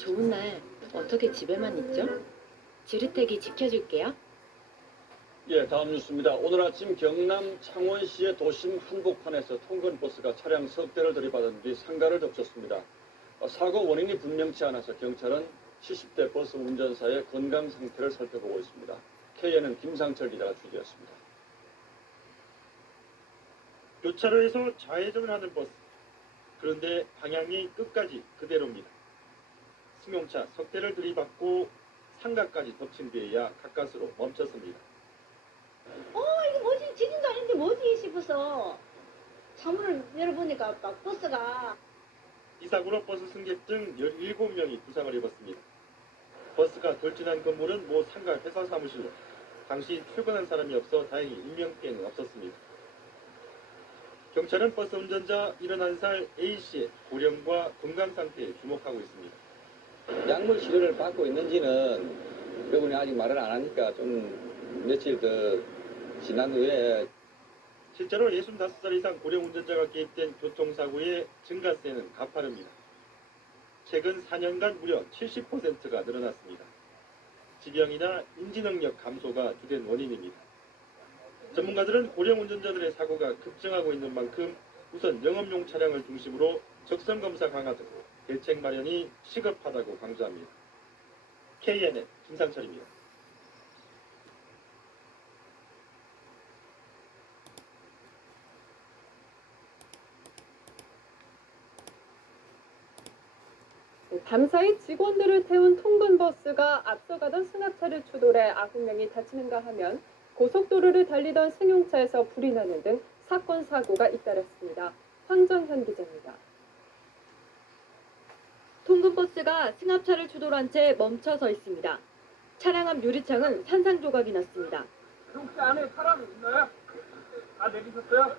좋은 날 어떻게 집에만 있죠? 지르택이 지켜줄게요. 예, 다음 뉴스입니다. 오늘 아침 경남 창원시의 도심 한복판에서 통근버스가 차량 석 대를 들이받은 뒤 상가를 덮쳤습니다. 사고 원인이 분명치 않아서 경찰은 70대 버스 운전사의 건강 상태를 살펴보고 있습니다. KNN 김상철 기자가 취재했습니다. 교차로에서 좌회전을 하는 버스. 그런데 방향이 끝까지 그대로입니다. 승용차 석 대를 들이받고 상가까지 덮친 뒤에야 가까스로 멈췄습니다. 이게 뭐지? 지진도 아닌데 뭐지 싶어서 창문을 열어보니까 막 버스가 이 사고로 버스 승객 등 17명이 부상을 입었습니다. 버스가 돌진한 건물은 모 상가 회사 사무실로 당시 출근한 사람이 없어 다행히 인명피해는 없었습니다. 경찰은 버스 운전자 71살 A씨의 고령과 건강 상태에 주목하고 있습니다. 약물 치료를 받고 있는지는 그분이 아직 말을 안 하니까 좀 며칠 더 지난 후에 실제로 65살 이상 고령 운전자가 개입된 교통사고의 증가세는 가파릅니다. 최근 4년간 무려 70%가 늘어났습니다. 지병이나 인지능력 감소가 주된 원인입니다. 전문가들은 고령 운전자들의 사고가 급증하고 있는 만큼 우선 영업용 차량을 중심으로 적성검사 강화 등 대책 마련이 시급하다고 강조합니다. KNN 김상철입니다. 밤사이 직원들을 태운 통근버스가 앞서가던 승합차를 추돌해 9명이 다치는가 하면 고속도로를 달리던 승용차에서 불이 나는 등 사건 사고가 잇따랐습니다. 황정현 기자입니다. 통근버스가 승합차를 추돌한 채 멈춰서 있습니다. 차량 앞 유리창은 산산조각이 났습니다. 혹시 안에 사람 있나요? 다 내리셨어요?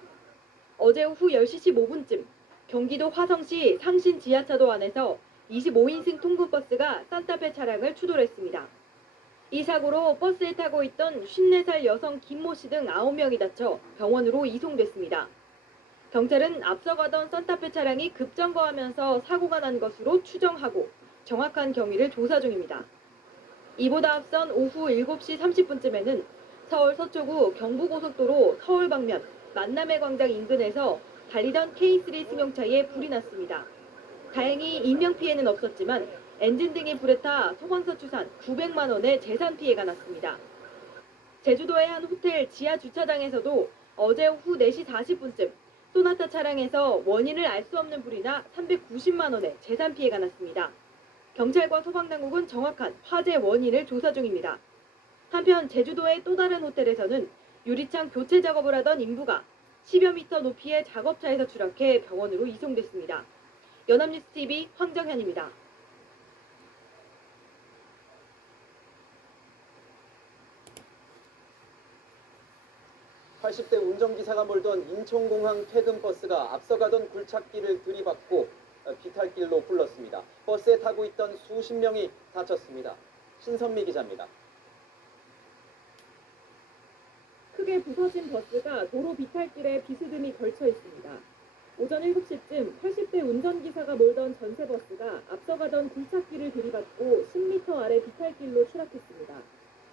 어제 오후 10시 15분쯤 경기도 화성시 상신 지하차도 안에서 25인승 통근버스가 산타페 차량을 추돌했습니다. 이 사고로 버스에 타고 있던 54살 여성 김모 씨 등 9명이 다쳐 병원으로 이송됐습니다. 경찰은 앞서가던 산타페 차량이 급정거하면서 사고가 난 것으로 추정하고 정확한 경위를 조사 중입니다. 이보다 앞선 오후 7시 30분쯤에는 서울 서초구 경부고속도로 서울 방면 만남의 광장 인근에서 달리던 K3 승용차에 불이 났습니다. 다행히 인명피해는 없었지만 엔진 등이 불에 타 소방서 추산 900만 원의 재산 피해가 났습니다. 제주도의 한 호텔 지하 주차장에서도 어제 오후 4시 40분쯤 소나타 차량에서 원인을 알 수 없는 불이 나 390만 원의 재산 피해가 났습니다. 경찰과 소방당국은 정확한 화재 원인을 조사 중입니다. 한편 제주도의 또 다른 호텔에서는 유리창 교체 작업을 하던 인부가 10여 미터 높이의 작업차에서 추락해 병원으로 이송됐습니다. 연합뉴스TV 황정현입니다. 80대 운전기사가 몰던 인천공항 퇴근버스가 앞서가던 굴착기를 들이받고 비탈길로 굴렀습니다. 버스에 타고 있던 수십 명이 다쳤습니다. 신선미 기자입니다. 크게 부서진 버스가 도로 비탈길에 비스듬히 걸쳐 있습니다. 오전 7시쯤 80대 운전기사가 몰던 전세버스가 앞서가던 굴착기를 들이받고 10m 아래 비탈길로 추락했습니다.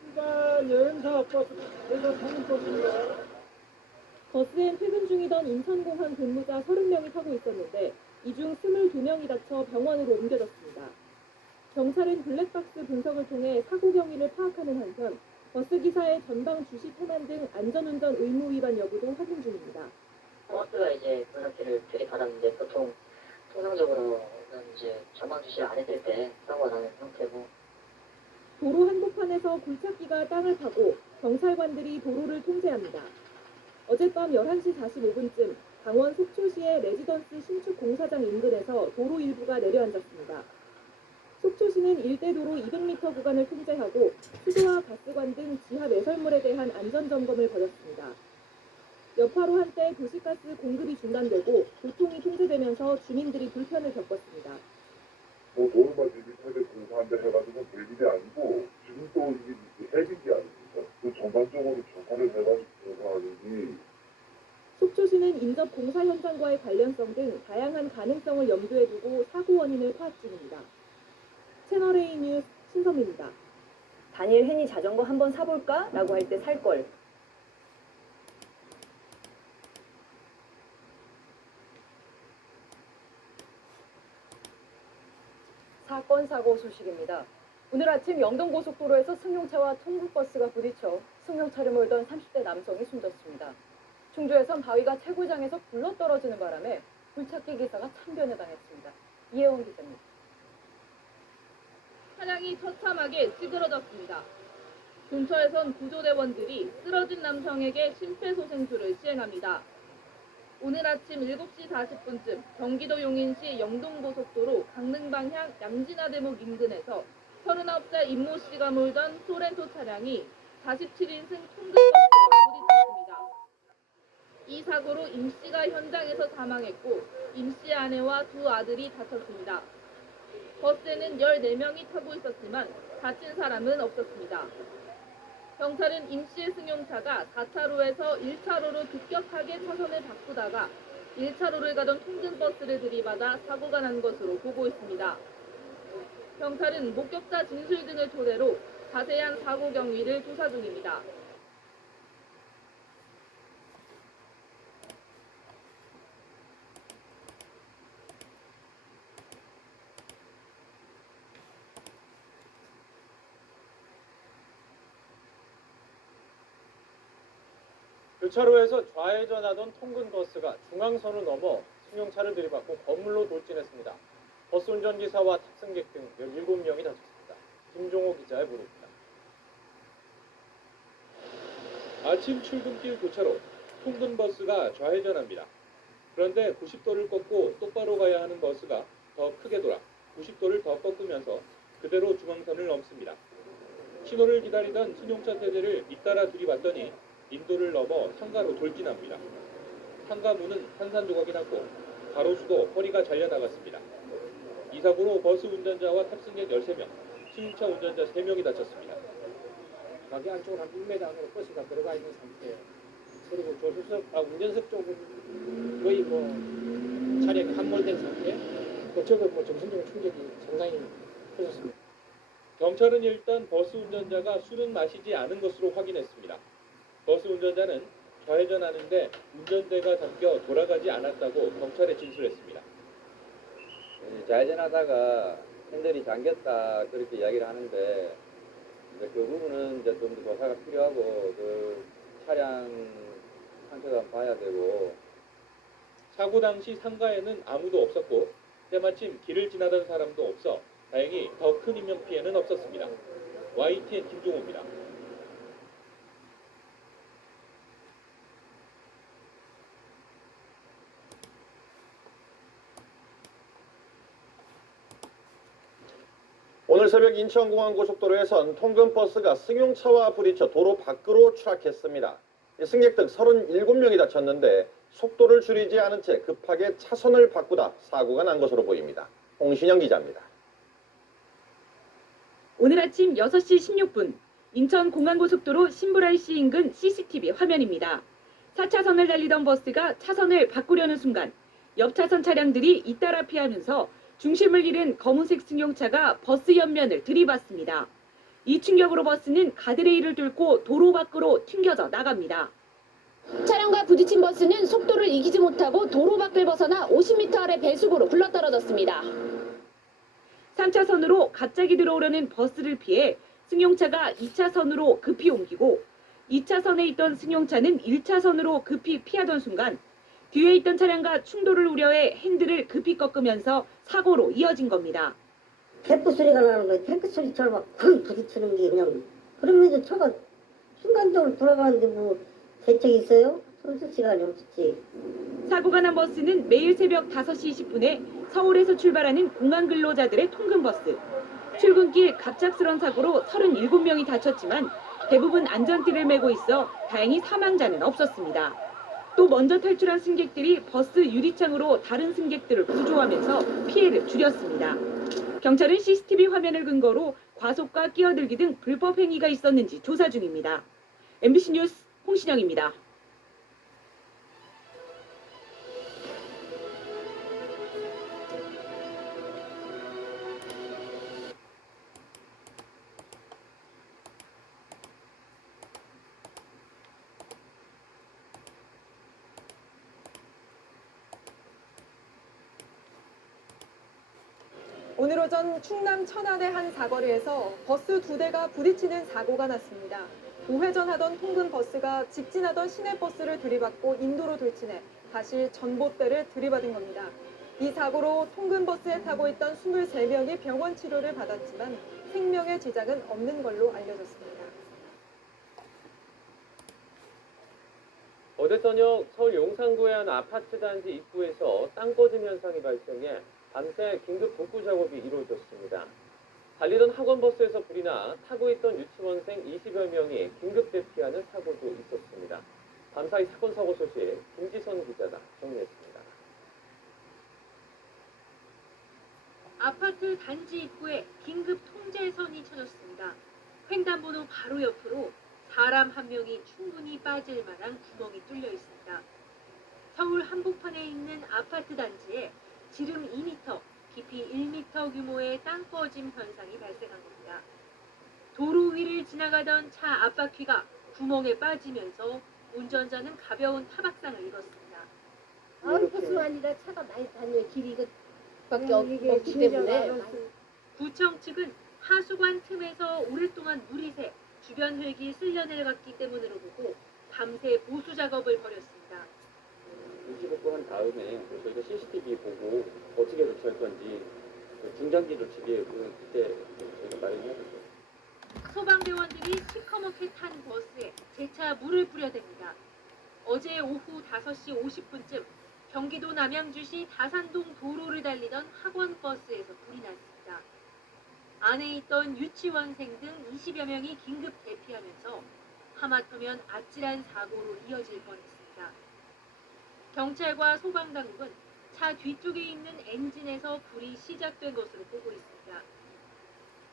일반 여행사 버스에서 타는 버스입니다. 버스엔 퇴근 중이던 인천공항 근무자 30명이 타고 있었는데 이 중 22명이 다쳐 병원으로 옮겨졌습니다. 경찰은 블랙박스 분석을 통해 사고 경위를 파악하는 한편 버스기사의 전방 주시 태만 등 안전운전 의무 위반 여부도 확인 중입니다. 버스가 이제 블랙박스를 들이받았는데 보통 통상적으로는 이제 전방 주시를 안 했을 때 사고가 나는 형태고 도로 한복판에서 굴착기가 땅을 파고 경찰관들이 도로를 통제합니다. 어젯밤 11시 45분쯤 강원 속초시의 레지던스 신축 공사장 인근에서 도로 일부가 내려앉았습니다. 속초시는 일대 도로 200m 구간을 통제하고 수도와 가스관 등 지하 매설물에 대한 안전점검을 벌였습니다. 여파로 한때 도시가스 공급이 중단되고 교통이 통제되면서 주민들이 불편을 겪었습니다. 도로만 비슷하게 공사한다 해가지고 될 일이 아니고 지금 또 이게 핵인지 아닙니까? 그 전반적으로 조사를 해가지고 하는지. 속초시는 인접 공사 현장과의 관련성 등 다양한 가능성을 염두에 두고 사고 원인을 파악 중입니다. 채널A 뉴스 신성입니다. 다니엘 헨이 자전거 한번 사볼까? 라고 할 때 살 걸. 사건 사고 소식입니다. 오늘 아침 영동고속도로에서 승용차와 통근버스가 부딪혀 승용차를 몰던 30대 남성이 숨졌습니다. 충주에선 바위가 채굴장에서 굴러떨어지는 바람에 굴착기 기사가 참변을 당했습니다. 이혜원 기자입니다. 차량이 처참하게 찌그러졌습니다. 근처에선 구조대원들이 쓰러진 남성에게 심폐소생술을 시행합니다. 오늘 아침 7시 40분쯤 경기도 용인시 영동고속도로 강릉 방향 양진하대목 인근에서 39살 임모 씨가 몰던 소렌토 차량이 47인승 통근버스와 부딪혔습니다. 이 사고로 임 씨가 현장에서 사망했고 임 씨의 아내와 두 아들이 다쳤습니다. 버스에는 14명이 타고 있었지만 다친 사람은 없었습니다. 경찰은 임 씨의 승용차가 4차로에서 1차로로 급격하게 차선을 바꾸다가 1차로를 가던 통근버스를 들이받아 사고가 난 것으로 보고 있습니다. 경찰은 목격자 진술 등을 토대로 자세한 사고 경위를 조사 중입니다. 교차로에서 좌회전하던 통근버스가 중앙선을 넘어 승용차를 들이받고 건물로 돌진했습니다. 버스 운전기사와 탑승객 등 17명이 다쳤습니다. 김종호 기자의 보도입니다. 아침 출근길 교차로 통근버스가 좌회전합니다. 그런데 90도를 꺾고 똑바로 가야 하는 버스가 더 크게 돌아 90도를 더 꺾으면서 그대로 중앙선을 넘습니다. 신호를 기다리던 승용차 세대를 잇따라 들이받더니 인도를 넘어 상가로 돌진합니다. 상가 문은 산산조각이 났고 가로수도 허리가 잘려나갔습니다. 이 사고로 버스 운전자와 탑승객 13명, 승용차 운전자 3명이 다쳤습니다. 가게 안쪽으로 한 1m 안으로 버스가 들어가 있는 상태. 그리고 조수석, 운전석 쪽은 거의 차량이 함몰된 상태. 저도 정신적 충격이 상당히 커졌습니다. 경찰은 일단 버스 운전자가 술은 마시지 않은 것으로 확인했습니다. 버스 운전자는 좌회전하는데 운전대가 잡혀 돌아가지 않았다고 경찰에 진술했습니다. 좌회전하다가 핸들이 잠겼다 그렇게 이야기를 하는데 그 부분은 이제 좀 더 조사가 필요하고 그 차량 상태도 한번 봐야 되고. 사고 당시 상가에는 아무도 없었고 때마침 길을 지나던 사람도 없어 다행히 더 큰 인명 피해는 없었습니다. YTN 김종호입니다. 오늘 새벽 인천공항고속도로에선 통근버스가 승용차와 부딪혀 도로 밖으로 추락했습니다. 승객 등 37명이 다쳤는데 속도를 줄이지 않은 채 급하게 차선을 바꾸다 사고가 난 것으로 보입니다. 홍신영 기자입니다. 오늘 아침 6시 16분 인천공항고속도로 신불RC 인근 CCTV 화면입니다. 4차선을 달리던 버스가 차선을 바꾸려는 순간 옆 차선 차량들이 잇따라 피하면서 중심을 잃은 검은색 승용차가 버스 옆면을 들이받습니다. 이 충격으로 버스는 가드레일을 뚫고 도로 밖으로 튕겨져 나갑니다. 차량과 부딪힌 버스는 속도를 이기지 못하고 도로 밖을 벗어나 50m 아래 배수구로 굴러떨어졌습니다. 3차선으로 갑자기 들어오려는 버스를 피해 승용차가 2차선으로 급히 옮기고 2차선에 있던 승용차는 1차선으로 급히 피하던 순간 뒤에 있던 차량과 충돌을 우려해 핸들을 급히 꺾으면서 사고로 이어진 겁니다. 탱크 소리가 나는 거예요. 탱크 소리처럼 막 부딪히는 게 그냥. 그러면서 차가 순간적으로 돌아가는데 뭐 대책이 있어요? 손쓸 시간이 없었지. 사고가 난 버스는 매일 새벽 5시 20분에 서울에서 출발하는 공항 근로자들의 통근버스. 출근길 갑작스런 사고로 37명이 다쳤지만 대부분 안전띠를 메고 있어 다행히 사망자는 없었습니다. 또 먼저 탈출한 승객들이 버스 유리창으로 다른 승객들을 구조하면서 피해를 줄였습니다. 경찰은 CCTV 화면을 근거로 과속과 끼어들기 등 불법 행위가 있었는지 조사 중입니다. MBC 뉴스 홍신영입니다. 오늘 오전 충남 천안의 한 사거리에서 버스 2대가 부딪히는 사고가 났습니다. 우회전하던 통근 버스가 직진하던 시내버스를 들이받고 인도로 돌진해 다시 전봇대를 들이받은 겁니다. 이 사고로 통근버스에 타고 있던 23명이 병원 치료를 받았지만 생명의 지장은 없는 걸로 알려졌습니다. 어제 저녁 서울 용산구의 한 아파트 단지 입구에서 땅 꺼짐 현상이 발생해 밤새 긴급 복구 작업이 이루어졌습니다. 달리던 학원버스에서 불이 나 타고 있던 유치원생 20여 명이 긴급 대피하는 사고도 있었습니다. 밤사이 사건 사고 소식 김지선 기자가 정리했습니다. 아파트 단지 입구에 긴급 통제선이 쳐졌습니다. 횡단보도 바로 옆으로 사람 한 명이 충분히 빠질 만한 구멍이 뚫려 있습니다. 서울 한복판에 있는 아파트 단지에 지름 2m, 깊이 1m 규모의 땅 꺼짐 현상이 발생한 겁니다. 도로 위를 지나가던 차 앞바퀴가 구멍에 빠지면서 운전자는 가벼운 타박상을 입었습니다. 버스가 아니라 차가 많이 다녀요. 길이 이것밖에 이게 없기 때문에. 구청 측은 하수관 틈에서 오랫동안 물이 새 주변 흙이 쓸려 내려갔기 때문으로 보고 밤새 보수 작업을 벌였습니다. 일시 복구한 다음에 저희가 CCTV 보고 어떻게 조치할 건지 중장기 조치기에 그때 저희가 마련해야겠죠. 소방대원들이 시커멓게 탄 버스에 재차 물을 뿌려댑니다. 어제 오후 5시 50분쯤 경기도 남양주시 다산동 도로를 달리던 학원 버스에서 불이 났습니다. 안에 있던 유치원생 등 20여 명이 긴급 대피하면서 하마터면 아찔한 사고로 이어질 뻔했습니다. 경찰과 소방당국은 차 뒤쪽에 있는 엔진에서 불이 시작된 것으로 보고 있습니다.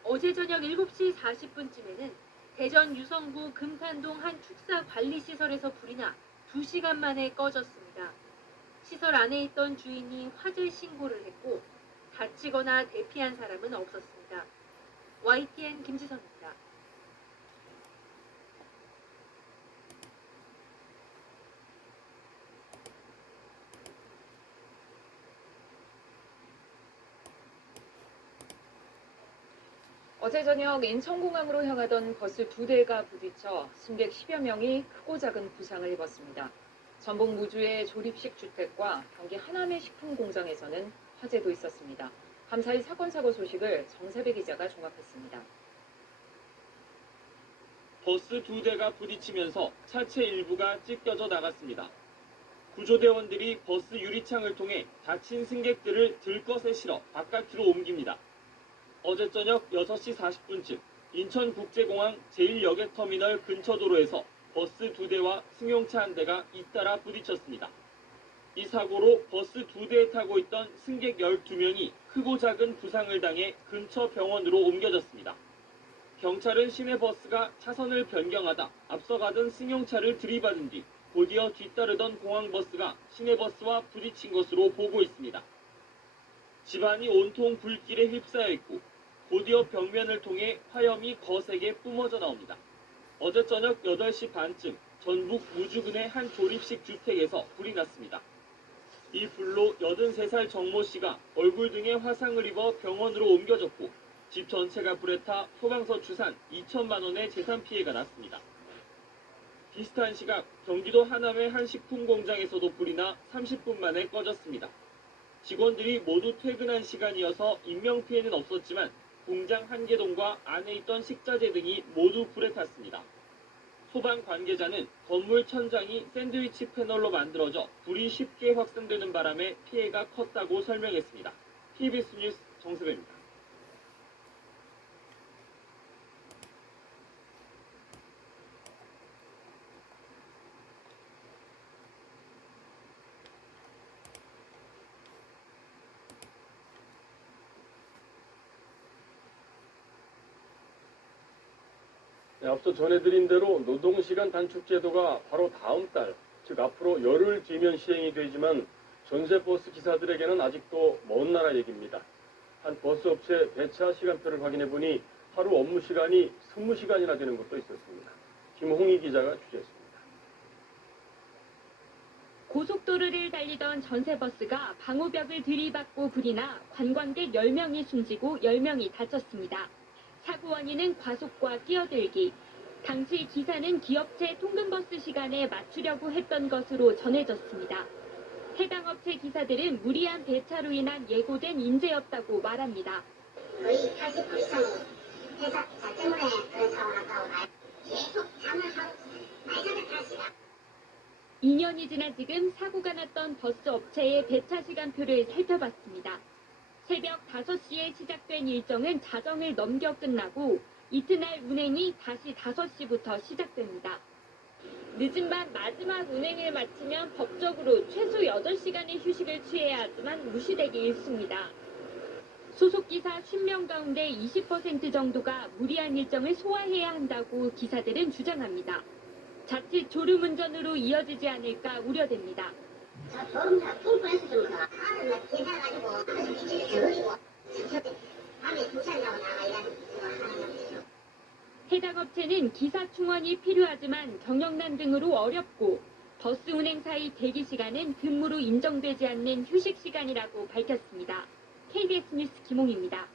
어제 저녁 7시 40분쯤에는 대전 유성구 금탄동 한 축사 관리시설에서 불이 나 2시간 만에 꺼졌습니다. 시설 안에 있던 주인이 화재 신고를 했고 다치거나 대피한 사람은 없었습니다. YTN 김지선입니다. 어제 저녁 인천공항으로 향하던 버스 2대가 부딪혀 승객 10여 명이 크고 작은 부상을 입었습니다. 전북 무주의 조립식 주택과 경기 하남의 식품 공장에서는 화재도 있었습니다. 밤사이 사건 사고 소식을 정세배 기자가 종합했습니다. 버스 2대가 부딪히면서 차체 일부가 찢겨져 나갔습니다. 구조대원들이 버스 유리창을 통해 다친 승객들을 들것에 실어 바깥으로 옮깁니다. 어제 저녁 6시 40분쯤 인천국제공항 제1여객터미널 근처 도로에서 버스 2대와 승용차 한 대가 잇따라 부딪혔습니다. 이 사고로 버스 2대에 타고 있던 승객 12명이 크고 작은 부상을 당해 근처 병원으로 옮겨졌습니다. 경찰은 시내버스가 차선을 변경하다 앞서가던 승용차를 들이받은 뒤 곧이어 뒤따르던 공항버스가 시내버스와 부딪힌 것으로 보고 있습니다. 집안이 온통 불길에 휩싸여 있고 곧이어 벽면을 통해 화염이 거세게 뿜어져 나옵니다. 어제 저녁 8시 반쯤 전북 무주군의 한 조립식 주택에서 불이 났습니다. 이 불로 83살 정모 씨가 얼굴 등에 화상을 입어 병원으로 옮겨졌고 집 전체가 불에 타 소방서 추산 2천만 원의 재산 피해가 났습니다. 비슷한 시각 경기도 하남의 한 식품 공장에서도 불이 나 30분 만에 꺼졌습니다. 직원들이 모두 퇴근한 시간이어서 인명피해는 없었지만 공장 한 개동과 안에 있던 식자재 등이 모두 불에 탔습니다. 소방 관계자는 건물 천장이 샌드위치 패널로 만들어져 불이 쉽게 확산되는 바람에 피해가 컸다고 설명했습니다. TBS 뉴스 정세배입니다. 앞서 전해드린 대로 노동시간 단축 제도가 바로 다음 달, 즉 앞으로 열흘 뒤면 시행이 되지만 전세버스 기사들에게는 아직도 먼 나라 얘기입니다. 한 버스업체 배차 시간표를 확인해보니 하루 업무 시간이 20시간이나 되는 것도 있었습니다. 김홍희 기자가 취재했습니다. 고속도로를 달리던 전세버스가 방호벽을 들이받고 불이 나 관광객 10명이 숨지고 10명이 다쳤습니다. 사고 원인은 과속과 끼어들기. 당시 기사는 기업체 통근버스 시간에 맞추려고 했던 것으로 전해졌습니다. 해당 업체 기사들은 무리한 배차로 인한 예고된 인재였다고 말합니다. 거의 80% 이상이 회사 배차 때문에 그런 사고가 났다고 봐요. 계속 잠을 하고 말자를 탈시다. 2년이 지나 지금 사고가 났던 버스 업체의 배차 시간표를 살펴봤습니다. 새벽 5시에 시작된 일정은 자정을 넘겨 끝나고 이튿날 운행이 다시 5시부터 시작됩니다. 늦은 밤 마지막 운행을 마치면 법적으로 최소 8시간의 휴식을 취해야 하지만 무시되기 일쑤입니다. 소속기사 10명 가운데 20% 정도가 무리한 일정을 소화해야 한다고 기사들은 주장합니다. 자칫 졸음운전으로 이어지지 않을까 우려됩니다. 저 졸음차 뚱뚱해서 좀 하는 날 기사가지고 하면서 기질이 들어지고 밤에 2시간 자고 나가 이런 하는 거죠. 해당 업체는 기사 충원이 필요하지만 경영난 등으로 어렵고 버스 운행 사이 대기 시간은 근무로 인정되지 않는 휴식 시간이라고 밝혔습니다. KBS 뉴스 김홍입니다.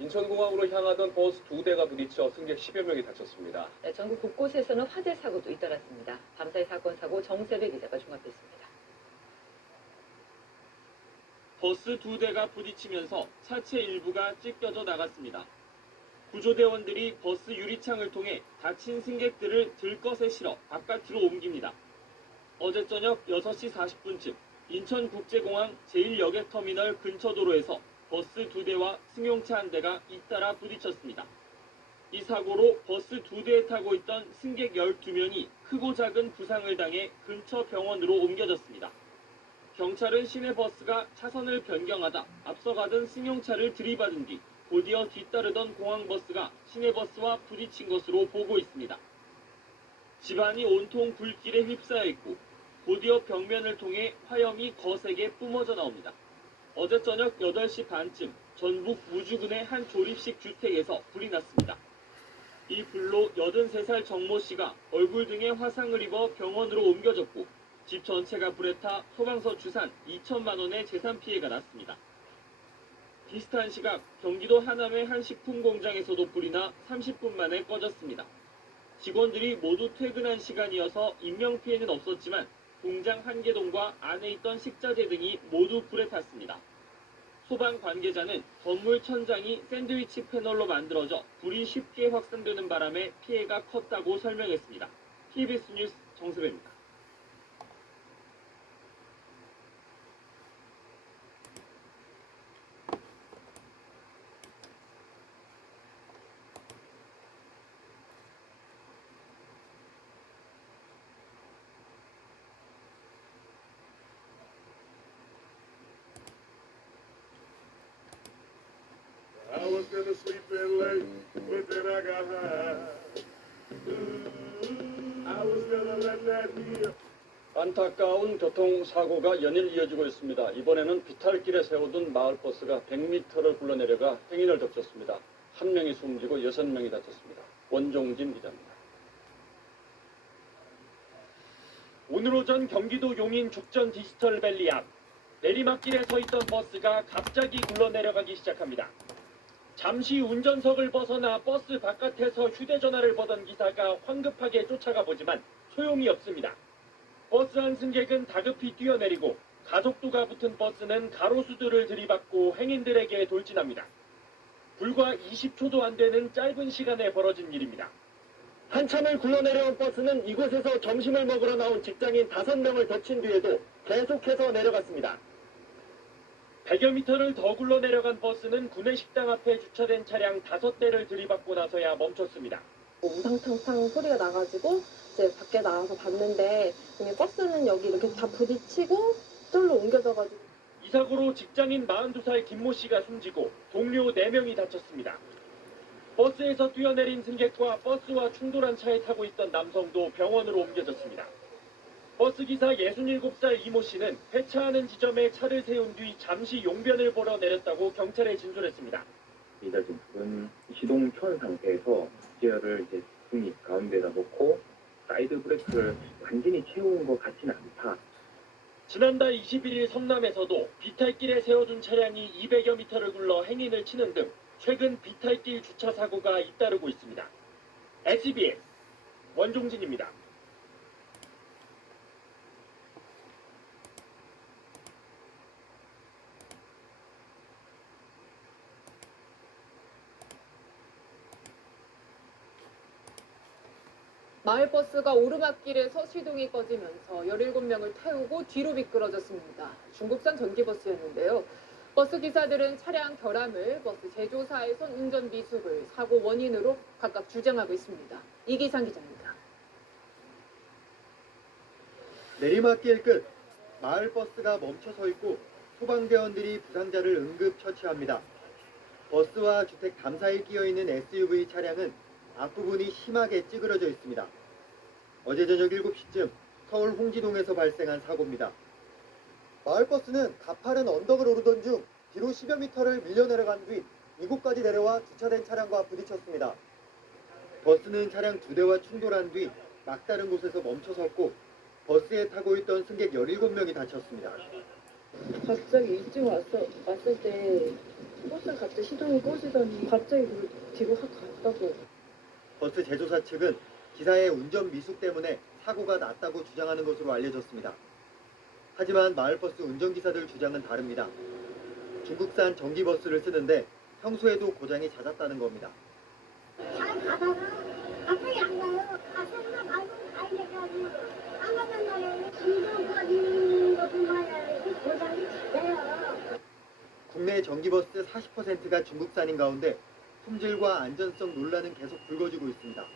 인천공항으로 향하던 버스 2대가 부딪혀 승객 10여 명이 다쳤습니다. 네, 전국 곳곳에서는 화재 사고도 잇따랐습니다. 밤사이 사건 사고 정세배 기자가 종합했습니다. 버스 2대가 부딪히면서 차체 일부가 찢겨져 나갔습니다. 구조대원들이 버스 유리창을 통해 다친 승객들을 들것에 실어 바깥으로 옮깁니다. 어제 저녁 6시 40분쯤 인천국제공항 제1여객터미널 근처 도로에서 버스 2대와 승용차 1대가 잇따라 부딪혔습니다. 이 사고로 버스 2대에 타고 있던 승객 12명이 크고 작은 부상을 당해 근처 병원으로 옮겨졌습니다. 경찰은 시내버스가 차선을 변경하다 앞서가던 승용차를 들이받은 뒤 곧이어 뒤따르던 공항버스가 시내버스와 부딪힌 것으로 보고 있습니다. 집안이 온통 불길에 휩싸여 있고 곧이어 벽면을 통해 화염이 거세게 뿜어져 나옵니다. 어제 저녁 8시 반쯤 전북 무주군의 한 조립식 주택에서 불이 났습니다. 이 불로 83살 정모 씨가 얼굴 등에 화상을 입어 병원으로 옮겨졌고 집 전체가 불에 타 소방서 추산 2천만 원의 재산 피해가 났습니다. 비슷한 시각 경기도 하남의 한 식품 공장에서도 불이 나 30분 만에 꺼졌습니다. 직원들이 모두 퇴근한 시간이어서 인명피해는 없었지만 공장 한개동과 안에 있던 식자재 등이 모두 불에 탔습니다. 소방 관계자는 건물 천장이 샌드위치 패널로 만들어져 불이 쉽게 확산되는 바람에 피해가 컸다고 설명했습니다. KBS 뉴스 정세배입니다. I was gonna sleep in late, but then I got high. I was gonna let that heal. 안타까운 교통사고가 연일 이어지고 있습니다. 이번에는 비탈길에 세워둔 마을버스가 100m를 굴러내려가 행인을 덮쳤습니다. 1명이 숨지고 6명이 다쳤습니다. 원종진 기자입니다. 오늘 오전 경기도 용인 죽전 디지털밸리 앞 내리막길에 서 있던 버스가 갑자기 굴러내려가기 시작합니다. 잠시 운전석을 벗어나 버스 바깥에서 휴대전화를 보던 기사가 황급하게 쫓아가 보지만 소용이 없습니다. 버스 한 승객은 다급히 뛰어내리고 가속도가 붙은 버스는 가로수들을 들이받고 행인들에게 돌진합니다. 불과 20초도 안 되는 짧은 시간에 벌어진 일입니다. 한참을 굴러내려온 버스는 이곳에서 점심을 먹으러 나온 직장인 5명을 덮친 뒤에도 계속해서 내려갔습니다. 100여 미터를 더 굴러내려간 버스는 구내식당 앞에 주차된 차량 5대를 들이받고 나서야 멈췄습니다. 우상탕탕 소리가 나가지고 이제 밖에 나와서 봤는데 버스는 여기 이렇게 다 부딪히고 쫄로 옮겨져가지고. 이 사고로 직장인 42살 김모 씨가 숨지고 동료 4명이 다쳤습니다. 버스에서 뛰어내린 승객과 버스와 충돌한 차에 타고 있던 남성도 병원으로 옮겨졌습니다. 버스기사 67살 이모 씨는 폐차하는 지점에 차를 세운 뒤 잠시 용변을 보러 내렸다고 경찰에 진술했습니다. 미닫은 불은 시동 켠 상태에서 기어를 이제 등이 가운데다 놓고 사이드 브레이크를 완전히 채운 것 같지는 않다. 지난달 21일 성남에서도 비탈길에 세워둔 차량이 200여 미터를 굴러 행인을 치는 등 최근 비탈길 주차 사고가 잇따르고 있습니다. SBS 원종진입니다. 마을버스가 오르막길에서 시동이 꺼지면서 17명을 태우고 뒤로 미끄러졌습니다. 중국산 전기버스였는데요. 버스 기사들은 차량 결함을, 버스 제조사에선 운전 미숙을 사고 원인으로 각각 주장하고 있습니다. 이기상 기자입니다. 내리막길 끝 마을버스가 멈춰 서 있고 소방대원들이 부상자를 응급 처치합니다. 버스와 주택 담 사이에 끼어 있는 SUV 차량은 앞부분이 심하게 찌그러져 있습니다. 어제 저녁 7시쯤 서울 홍지동에서 발생한 사고입니다. 마을버스는 가파른 언덕을 오르던 중 뒤로 10여 미터를 밀려 내려간 뒤 이곳까지 내려와 주차된 차량과 부딪혔습니다. 버스는 차량 2대와 충돌한 뒤 막다른 곳에서 멈춰 섰고 버스에 타고 있던 승객 17명이 다쳤습니다. 갑자기 일찍 왔을 때 버스 갑자기 시동이 꺼지더니 갑자기 뒤로 확 갔다고. 버스 제조사 측은 기사의 운전 미숙 때문에 사고가 났다고 주장하는 것으로 알려졌습니다. 하지만 마을버스 운전기사들 주장은 다릅니다. 중국산 전기버스를 쓰는데 평소에도 고장이 잦았다는 겁니다. 잘 가다가 갑자기 안 가요. 가서나 말고 가야 돼가지고 안 가는 날에 운전 꺼지는 것뿐만 아니라 고장이 잦아요. 국내 전기버스 40%가 중국산인 가운데 품질과 안전성 논란은 계속 불거지고 있습니다.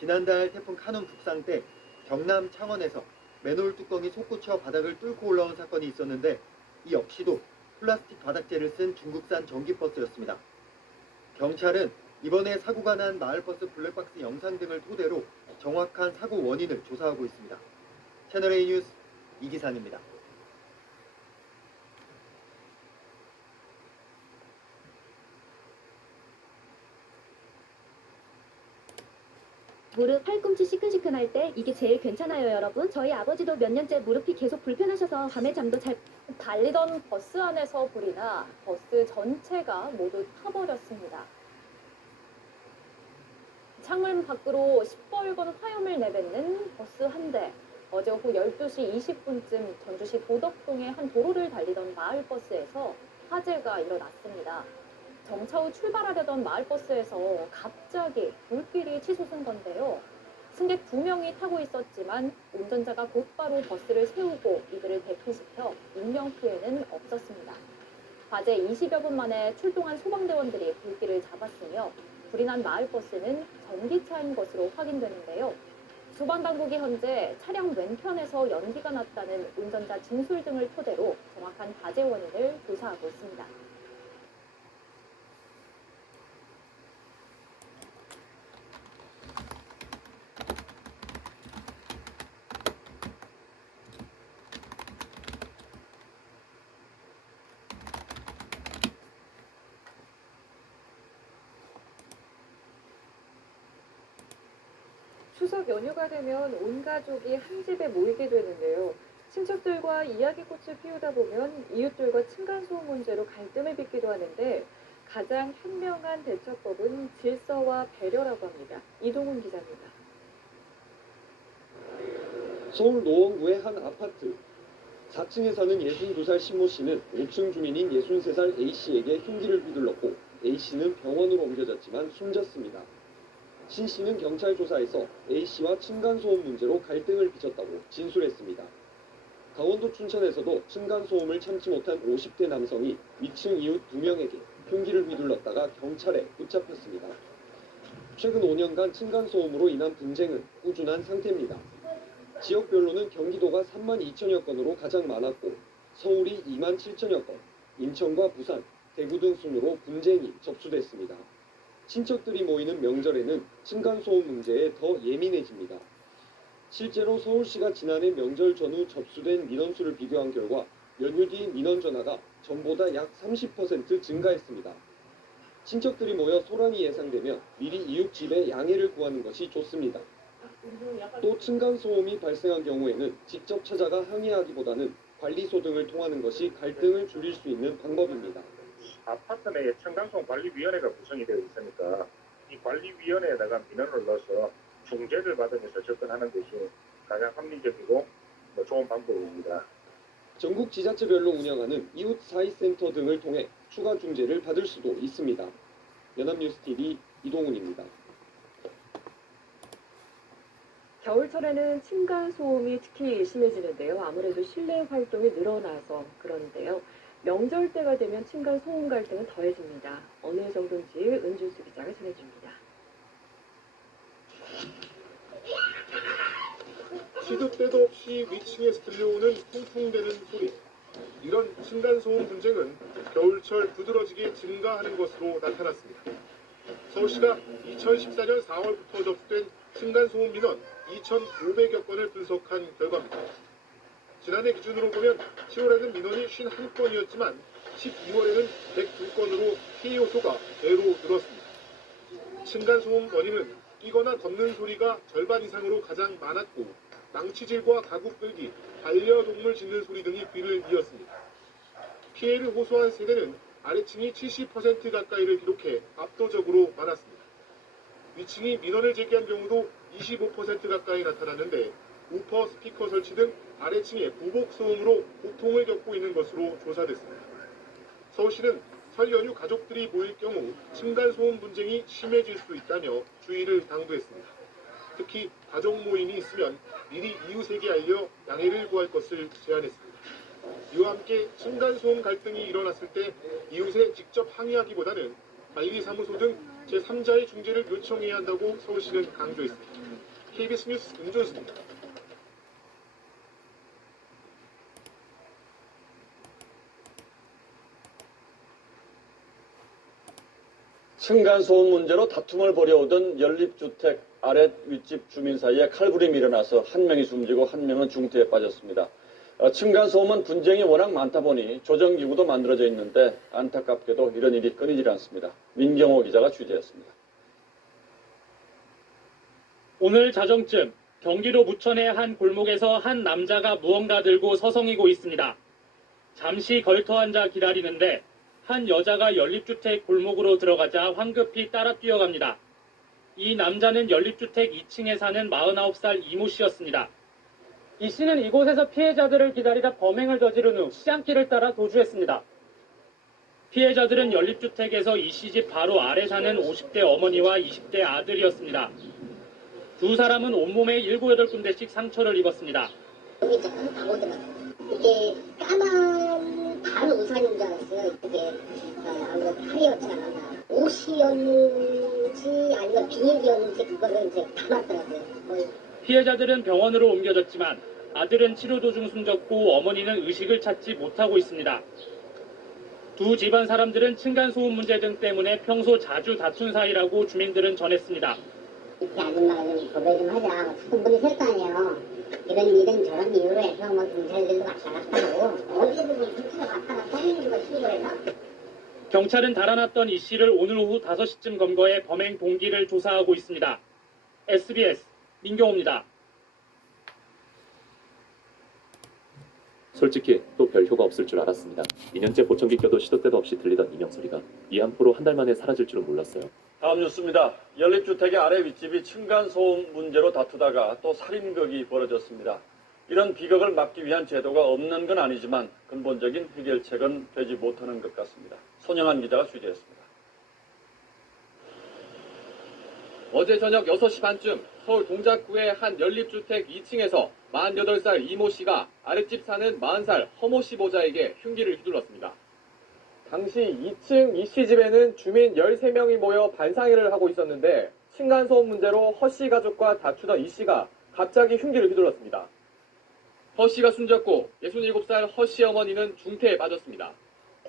지난달 태풍 카눈 북상 때 경남 창원에서 맨홀 뚜껑이 솟구쳐 바닥을 뚫고 올라온 사건이 있었는데 이 역시도 플라스틱 바닥재를 쓴 중국산 전기버스였습니다. 경찰은 이번에 사고가 난 마을버스 블랙박스 영상 등을 토대로 정확한 사고 원인을 조사하고 있습니다. 채널A 뉴스 이기상입니다. 무릎 팔꿈치 시큰시큰할 때 이게 제일 괜찮아요, 여러분. 저희 아버지도 몇 년째 무릎이 계속 불편하셔서 밤에 잠도 잘... 달리던 버스 안에서 불이 나 버스 전체가 모두 타버렸습니다. 창문 밖으로 시뻘건 화염을 내뱉는 버스 한 대. 어제 오후 12시 20분쯤 전주시 도덕동의 한 도로를 달리던 마을버스에서 화재가 일어났습니다. 정차 후 출발하려던 마을버스에서 갑자기 불길이 치솟은 건데요. 승객 2명이 타고 있었지만 운전자가 곧바로 버스를 세우고 이들을 대피시켜 인명피해는 없었습니다. 화재 20여 분 만에 출동한 소방대원들이 불길을 잡았으며 불이 난 마을버스는 전기차인 것으로 확인되는데요. 소방당국이 현재 차량 왼편에서 연기가 났다는 운전자 진술 등을 토대로 정확한 화재 원인을 조사하고 있습니다. 추석 연휴가 되면 온 가족이 한 집에 모이게 되는데요. 친척들과 이야기꽃을 피우다 보면 이웃들과 층간소음 문제로 갈등을 빚기도 하는데 가장 현명한 대처법은 질서와 배려라고 합니다. 이동훈 기자입니다. 서울 노원구의 한 아파트. 4층에 사는 62살 신모 씨는 5층 주민인 63살 A씨에게 흉기를 휘둘렀고 A씨는 병원으로 옮겨졌지만 숨졌습니다. 신 씨는 경찰 조사에서 A씨와 층간소음 문제로 갈등을 빚었다고 진술했습니다. 강원도 춘천에서도 층간소음을 참지 못한 50대 남성이 위층 이웃 2명에게 흉기를 휘둘렀다가 경찰에 붙잡혔습니다. 최근 5년간 층간소음으로 인한 분쟁은 꾸준한 상태입니다. 지역별로는 경기도가 3만 2천여 건으로 가장 많았고 서울이 2만 7천여 건, 인천과 부산, 대구 등 순으로 분쟁이 접수됐습니다. 친척들이 모이는 명절에는 층간소음 문제에 더 예민해집니다. 실제로 서울시가 지난해 명절 전후 접수된 민원수를 비교한 결과 연휴 뒤 민원 전화가 전보다 약 30% 증가했습니다. 친척들이 모여 소란이 예상되면 미리 이웃집에 양해를 구하는 것이 좋습니다. 또 층간소음이 발생한 경우에는 직접 찾아가 항의하기보다는 관리소 등을 통하는 것이 갈등을 줄일 수 있는 방법입니다. 아파트 내에 층간소음 관리위원회가 구성이 되어 있으니까 이 관리위원회에다가 민원을 넣어서 중재를 받으면서 접근하는 것이 가장 합리적이고 좋은 방법입니다. 전국 지자체별로 운영하는 이웃 사이센터 등을 통해 추가 중재를 받을 수도 있습니다. 연합뉴스TV 이동훈입니다. 겨울철에는 층간소음이 특히 심해지는데요. 아무래도 실내 활동이 늘어나서 그런데요. 명절 때가 되면 층간소음 갈등은 더해집니다. 어느 정도인지 은준수 기자가 전해줍니다. 시도 때도 없이 위층에서 들려오는 쿵쿵대는 소리. 이런 층간소음 분쟁은 겨울철 두드러지게 증가하는 것으로 나타났습니다. 서울시가 2014년 4월부터 접수된 층간소음 민원 2,500여 건을 분석한 결과입니다. 지난해 기준으로 보면 10월에는 민원이 51건이었지만 12월에는 102건으로 피해 요소가 배로 늘었습니다. 층간소음 원인은 뛰거나 걷는 소리가 절반 이상으로 가장 많았고 망치질과 가구 끌기, 반려동물 짖는 소리 등이 귀를 이었습니다. 피해를 호소한 세대는 아래층이 70% 가까이를 기록해 압도적으로 많았습니다. 위층이 민원을 제기한 경우도 25% 가까이 나타났는데 우퍼, 스피커 설치 등 아래층의 보복 소음으로 고통을 겪고 있는 것으로 조사됐습니다. 서울시는 설 연휴 가족들이 모일 경우 층간소음 분쟁이 심해질 수 있다며 주의를 당부했습니다. 특히 가족 모임이 있으면 미리 이웃에게 알려 양해를 구할 것을 제안했습니다. 이와 함께 층간소음 갈등이 일어났을 때 이웃에 직접 항의하기보다는 관리사무소 등 제3자의 중재를 요청해야 한다고 서울시는 강조했습니다. KBS 뉴스 은준수입니다. 층간소음 문제로 다툼을 벌여오던 연립주택 아랫 윗집 주민 사이에 칼부림이 일어나서 한 명이 숨지고 한 명은 중태에 빠졌습니다. 층간소음은 분쟁이 워낙 많다 보니 조정기구도 만들어져 있는데 안타깝게도 이런 일이 끊이질 않습니다. 민경호 기자가 취재했습니다. 오늘 자정쯤 경기도 부천의 한 골목에서 한 남자가 무언가 들고 서성이고 있습니다. 잠시 걸터 앉아 기다리는데 한 여자가 연립주택 골목으로 들어가자 황급히 따라 뛰어갑니다. 이 남자는 연립주택 2층에 사는 49살 이모 씨였습니다. 이 씨는 이곳에서 피해자들을 기다리다 범행을 저지른 후 시장길을 따라 도주했습니다. 피해자들은 연립주택에서 이 씨 집 바로 아래 사는 50대 어머니와 20대 아들이었습니다. 두 사람은 온몸에 7, 8군데씩 상처를 입었습니다. 이게 까만 바로 우산인 줄 알았어요. 이게 아무래도 팔이었지 않았나. 옷이었는지 아니면 비닐이었는지 그거를 이제 담았더라고요. 피해자들은 병원으로 옮겨졌지만 아들은 치료 도중 숨졌고 어머니는 의식을 찾지 못하고 있습니다. 두 집안 사람들은 층간소음 문제 등 때문에 평소 자주 다툰 사이라고 주민들은 전했습니다. 이 아줌마가 좀 고백 좀 하자. 충분히 셀 거 아니에요. 이런 저런 이유로 해서 뭐 경찰들도 왔다 갔다 하고 어디에도 뭐 경찰이 왔다 갔다 하는 이유가 시골에서. 경찰은 달아났던 이 씨를 오늘 오후 5시쯤 검거해 범행 동기를 조사하고 있습니다. SBS 민경호입니다. 솔직히 또 별 효과 없을 줄 알았습니다. 2년째 보청기 껴도 시도 때도 없이 들리던 이명 소리가 이암포로 한 달 만에 사라질 줄은 몰랐어요. 다음 뉴스입니다. 연립주택의 아래 윗집이 층간소음 문제로 다투다가 또 살인극이 벌어졌습니다. 이런 비극을 막기 위한 제도가 없는 건 아니지만 근본적인 해결책은 되지 못하는 것 같습니다. 손영한 기자가 취재했습니다. 어제 저녁 6시 반쯤 서울 동작구의 한 연립주택 2층에서 48살 이모 씨가 아랫집 사는 40살 허모 씨 보자에게 흉기를 휘둘렀습니다. 당시 2층 이 씨 집에는 주민 13명이 모여 반상회를 하고 있었는데 층간소음 문제로 허 씨 가족과 다투던 이 씨가 갑자기 흉기를 휘둘렀습니다. 허 씨가 숨졌고 67살 허 씨 어머니는 중태에 빠졌습니다.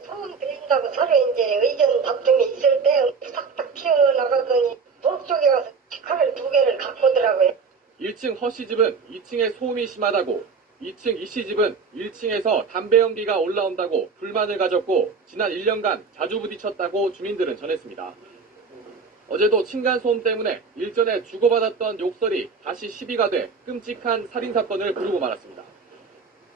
소음 들린다고 서로 이제 의견 다툼이 있을 때 싹싹 튀어나가더니 북쪽에 가서 칼을 2개를 갖고 오더라고요. 1층 허 씨 집은 2층에 소음이 심하다고 2층 이씨 집은 1층에서 담배 연기가 올라온다고 불만을 가졌고 지난 1년간 자주 부딪혔다고 주민들은 전했습니다. 어제도 층간소음 때문에 일전에 주고받았던 욕설이 다시 시비가 돼 끔찍한 살인사건을 부르고 말았습니다.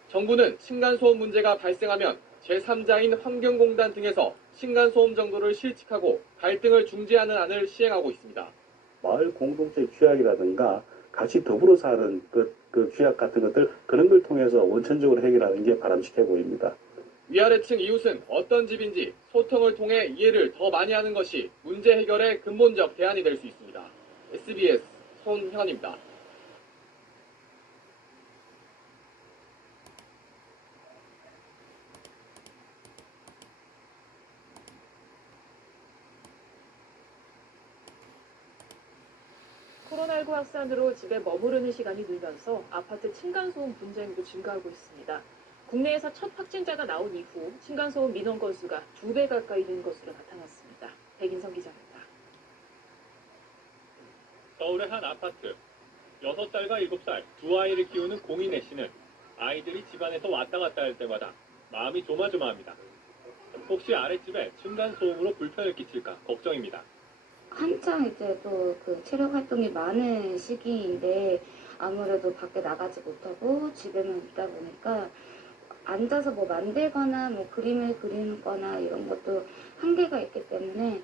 정부는 층간소음 문제가 발생하면 제3자인 환경공단 등에서 층간소음 정도를 실측하고 갈등을 중재하는 안을 시행하고 있습니다. 마을 공동체 취약이라든가 같이 더불어 사는 그 취약 같은 것들 그런 걸 통해서 원천적으로 해결하는 게 바람직해 보입니다. 위아래층 이웃은 어떤 집인지 소통을 통해 이해를 더 많이 하는 것이 문제 해결의 근본적 대안이 될 수 있습니다. SBS 손형원입니다. 코로나19 확산으로 집에 머무르는 시간이 늘면서 아파트 층간소음 분쟁도 증가하고 있습니다. 국내에서 첫 확진자가 나온 이후 층간소음 민원 건수가 2배 가까이 는 것으로 나타났습니다. 백인성 기자입니다. 서울의 한 아파트. 6살과 7살 두 아이를 키우는 공인혜 씨는 아이들이 집안에서 왔다 갔다 할 때마다 마음이 조마조마합니다. 혹시 아랫집에 층간소음으로 불편을 끼칠까 걱정입니다. 한창 이제 또 그 체력 활동이 많은 시기인데 아무래도 밖에 나가지 못하고 집에만 있다 보니까 앉아서 뭐 만들거나 뭐 그림을 그리거나 이런 것도 한계가 있기 때문에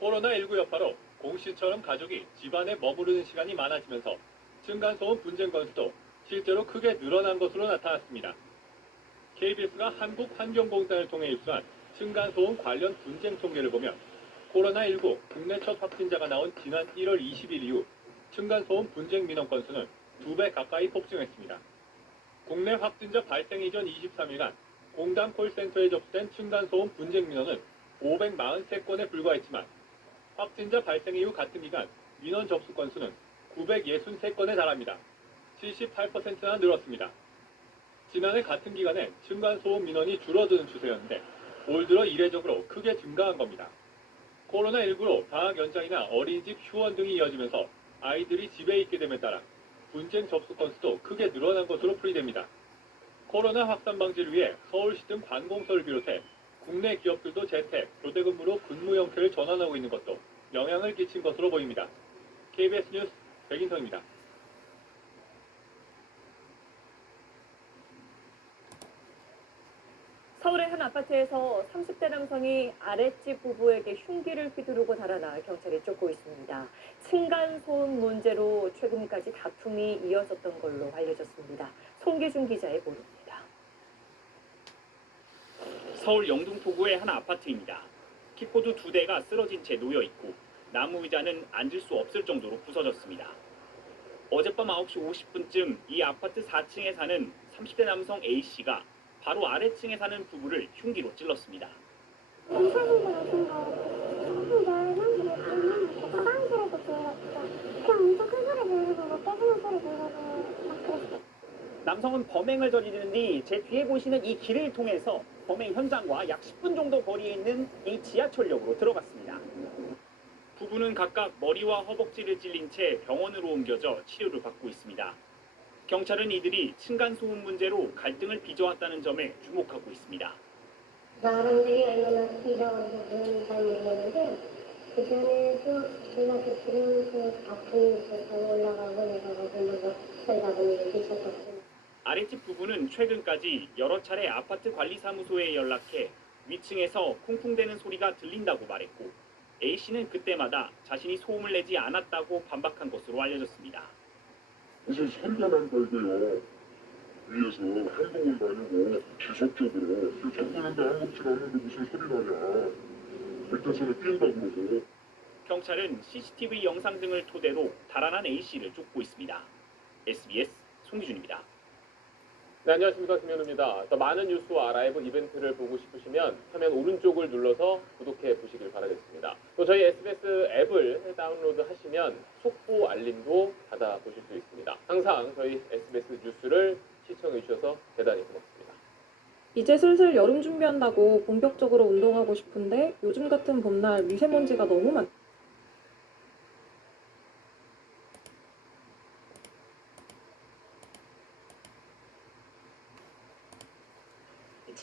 코로나19 여파로 공씨처럼 가족이 집안에 머무르는 시간이 많아지면서 층간소음 분쟁 건수도 실제로 크게 늘어난 것으로 나타났습니다. KBS가 한국환경공단을 통해 입수한 층간소음 관련 분쟁 통계를 보면 코로나19 국내 첫 확진자가 나온 지난 1월 20일 이후 층간소음 분쟁 민원 건수는 2배 가까이 폭증했습니다. 국내 확진자 발생 이전 23일간 공단 콜센터에 접수된 층간소음 분쟁 민원은 543건에 불과했지만 확진자 발생 이후 같은 기간 민원 접수 건수는 963건에 달합니다. 78%나 늘었습니다. 지난해 같은 기간에 층간소음 민원이 줄어드는 추세였는데 올 들어 이례적으로 크게 증가한 겁니다. 코로나19로 방학 연장이나 어린이집 휴원 등이 이어지면서 아이들이 집에 있게 됨에 따라 분쟁 접수 건수도 크게 늘어난 것으로 풀이됩니다. 코로나 확산 방지를 위해 서울시 등 관공서를 비롯해 국내 기업들도 재택, 교대근무로 근무 형태를 전환하고 있는 것도 영향을 끼친 것으로 보입니다. KBS 뉴스 백인성입니다. 서울의 한 아파트에서 30대 남성이 아랫집 부부에게 흉기를 휘두르고 달아나 경찰이 쫓고 있습니다. 층간소음 문제로 최근까지 다툼이 이어졌던 걸로 알려졌습니다. 송기준 기자의 보도입니다. 서울 영등포구의 한 아파트입니다. 킥보드 2대가 쓰러진 채 놓여 있고 나무 의자는 앉을 수 없을 정도로 부서졌습니다. 어젯밤 9시 50분쯤 이 아파트 4층에 사는 30대 남성 A씨가 바로 아래층에 사는 부부를 흉기로 찔렀습니다. 남성은 범행을 저지른 뒤 제 뒤에 보시는 이 길을 통해서 범행 현장과 약 10분 정도 거리에 있는 이 지하철역으로 들어갔습니다. 부부는 각각 머리와 허벅지를 찔린 채 병원으로 옮겨져 치료를 받고 있습니다. 경찰은 이들이 층간소음 문제로 갈등을 빚어왔다는 점에 주목하고 있습니다. 사람들이 얼마나 힘들어하는지 잘 모르겠는데 그 전에도 제가 듣기로는 그 아픈 올라가고 내려가고 뭔가 살다 보니 이렇게 있었거든요. 아랫집 부부는 최근까지 여러 차례 아파트 관리사무소에 연락해 위층에서 쿵쿵대는 소리가 들린다고 말했고 A씨는 그때마다 자신이 소음을 내지 않았다고 반박한 것으로 알려졌습니다. 무슨 소리가 난다고요. 위에서 행동을 다니고 지속적으로 자꾸 난다 아무렇지 않은데 무슨 소리 나냐. 밑에서는 뛴다고 그러고. 경찰은 CCTV 영상 등을 토대로 달아난 A씨를 쫓고 있습니다. SBS 송기준입니다. 네, 안녕하십니까. 김현우입니다. 더 많은 뉴스와 라이브 이벤트를 보고 싶으시면 화면 오른쪽을 눌러서 구독해 보시길 바라겠습니다. 또 저희 SBS 앱을 다운로드 하시면 속보 알림도 받아보실 수 있습니다. 항상 저희 SBS 뉴스를 시청해 주셔서 대단히 고맙습니다. 이제 슬슬 여름 준비한다고 본격적으로 운동하고 싶은데 요즘 같은 봄날 미세먼지가 너무 많다.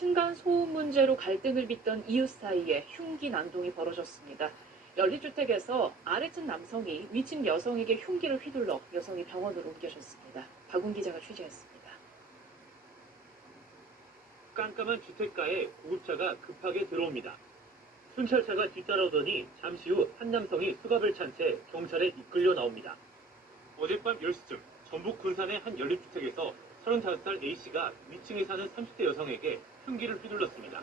층간소음 문제로 갈등을 빚던 이웃 사이에 흉기 난동이 벌어졌습니다. 연립주택에서 아래층 남성이 위층 여성에게 흉기를 휘둘러 여성이 병원으로 옮겨졌습니다. 박ун 기자가 취재했습니다. 깜깜한 주택가에 구급차가 급하게 들어옵니다. 순찰차가 뒤따라오더니 잠시 후 한 남성이 수갑을 찬 채 경찰에 이끌려 나옵니다. 어젯밤 10시쯤 전북 군산의 한 연립주택에서 35살 A씨가 위층에 사는 30대 여성에게 흉기를 휘둘렀습니다.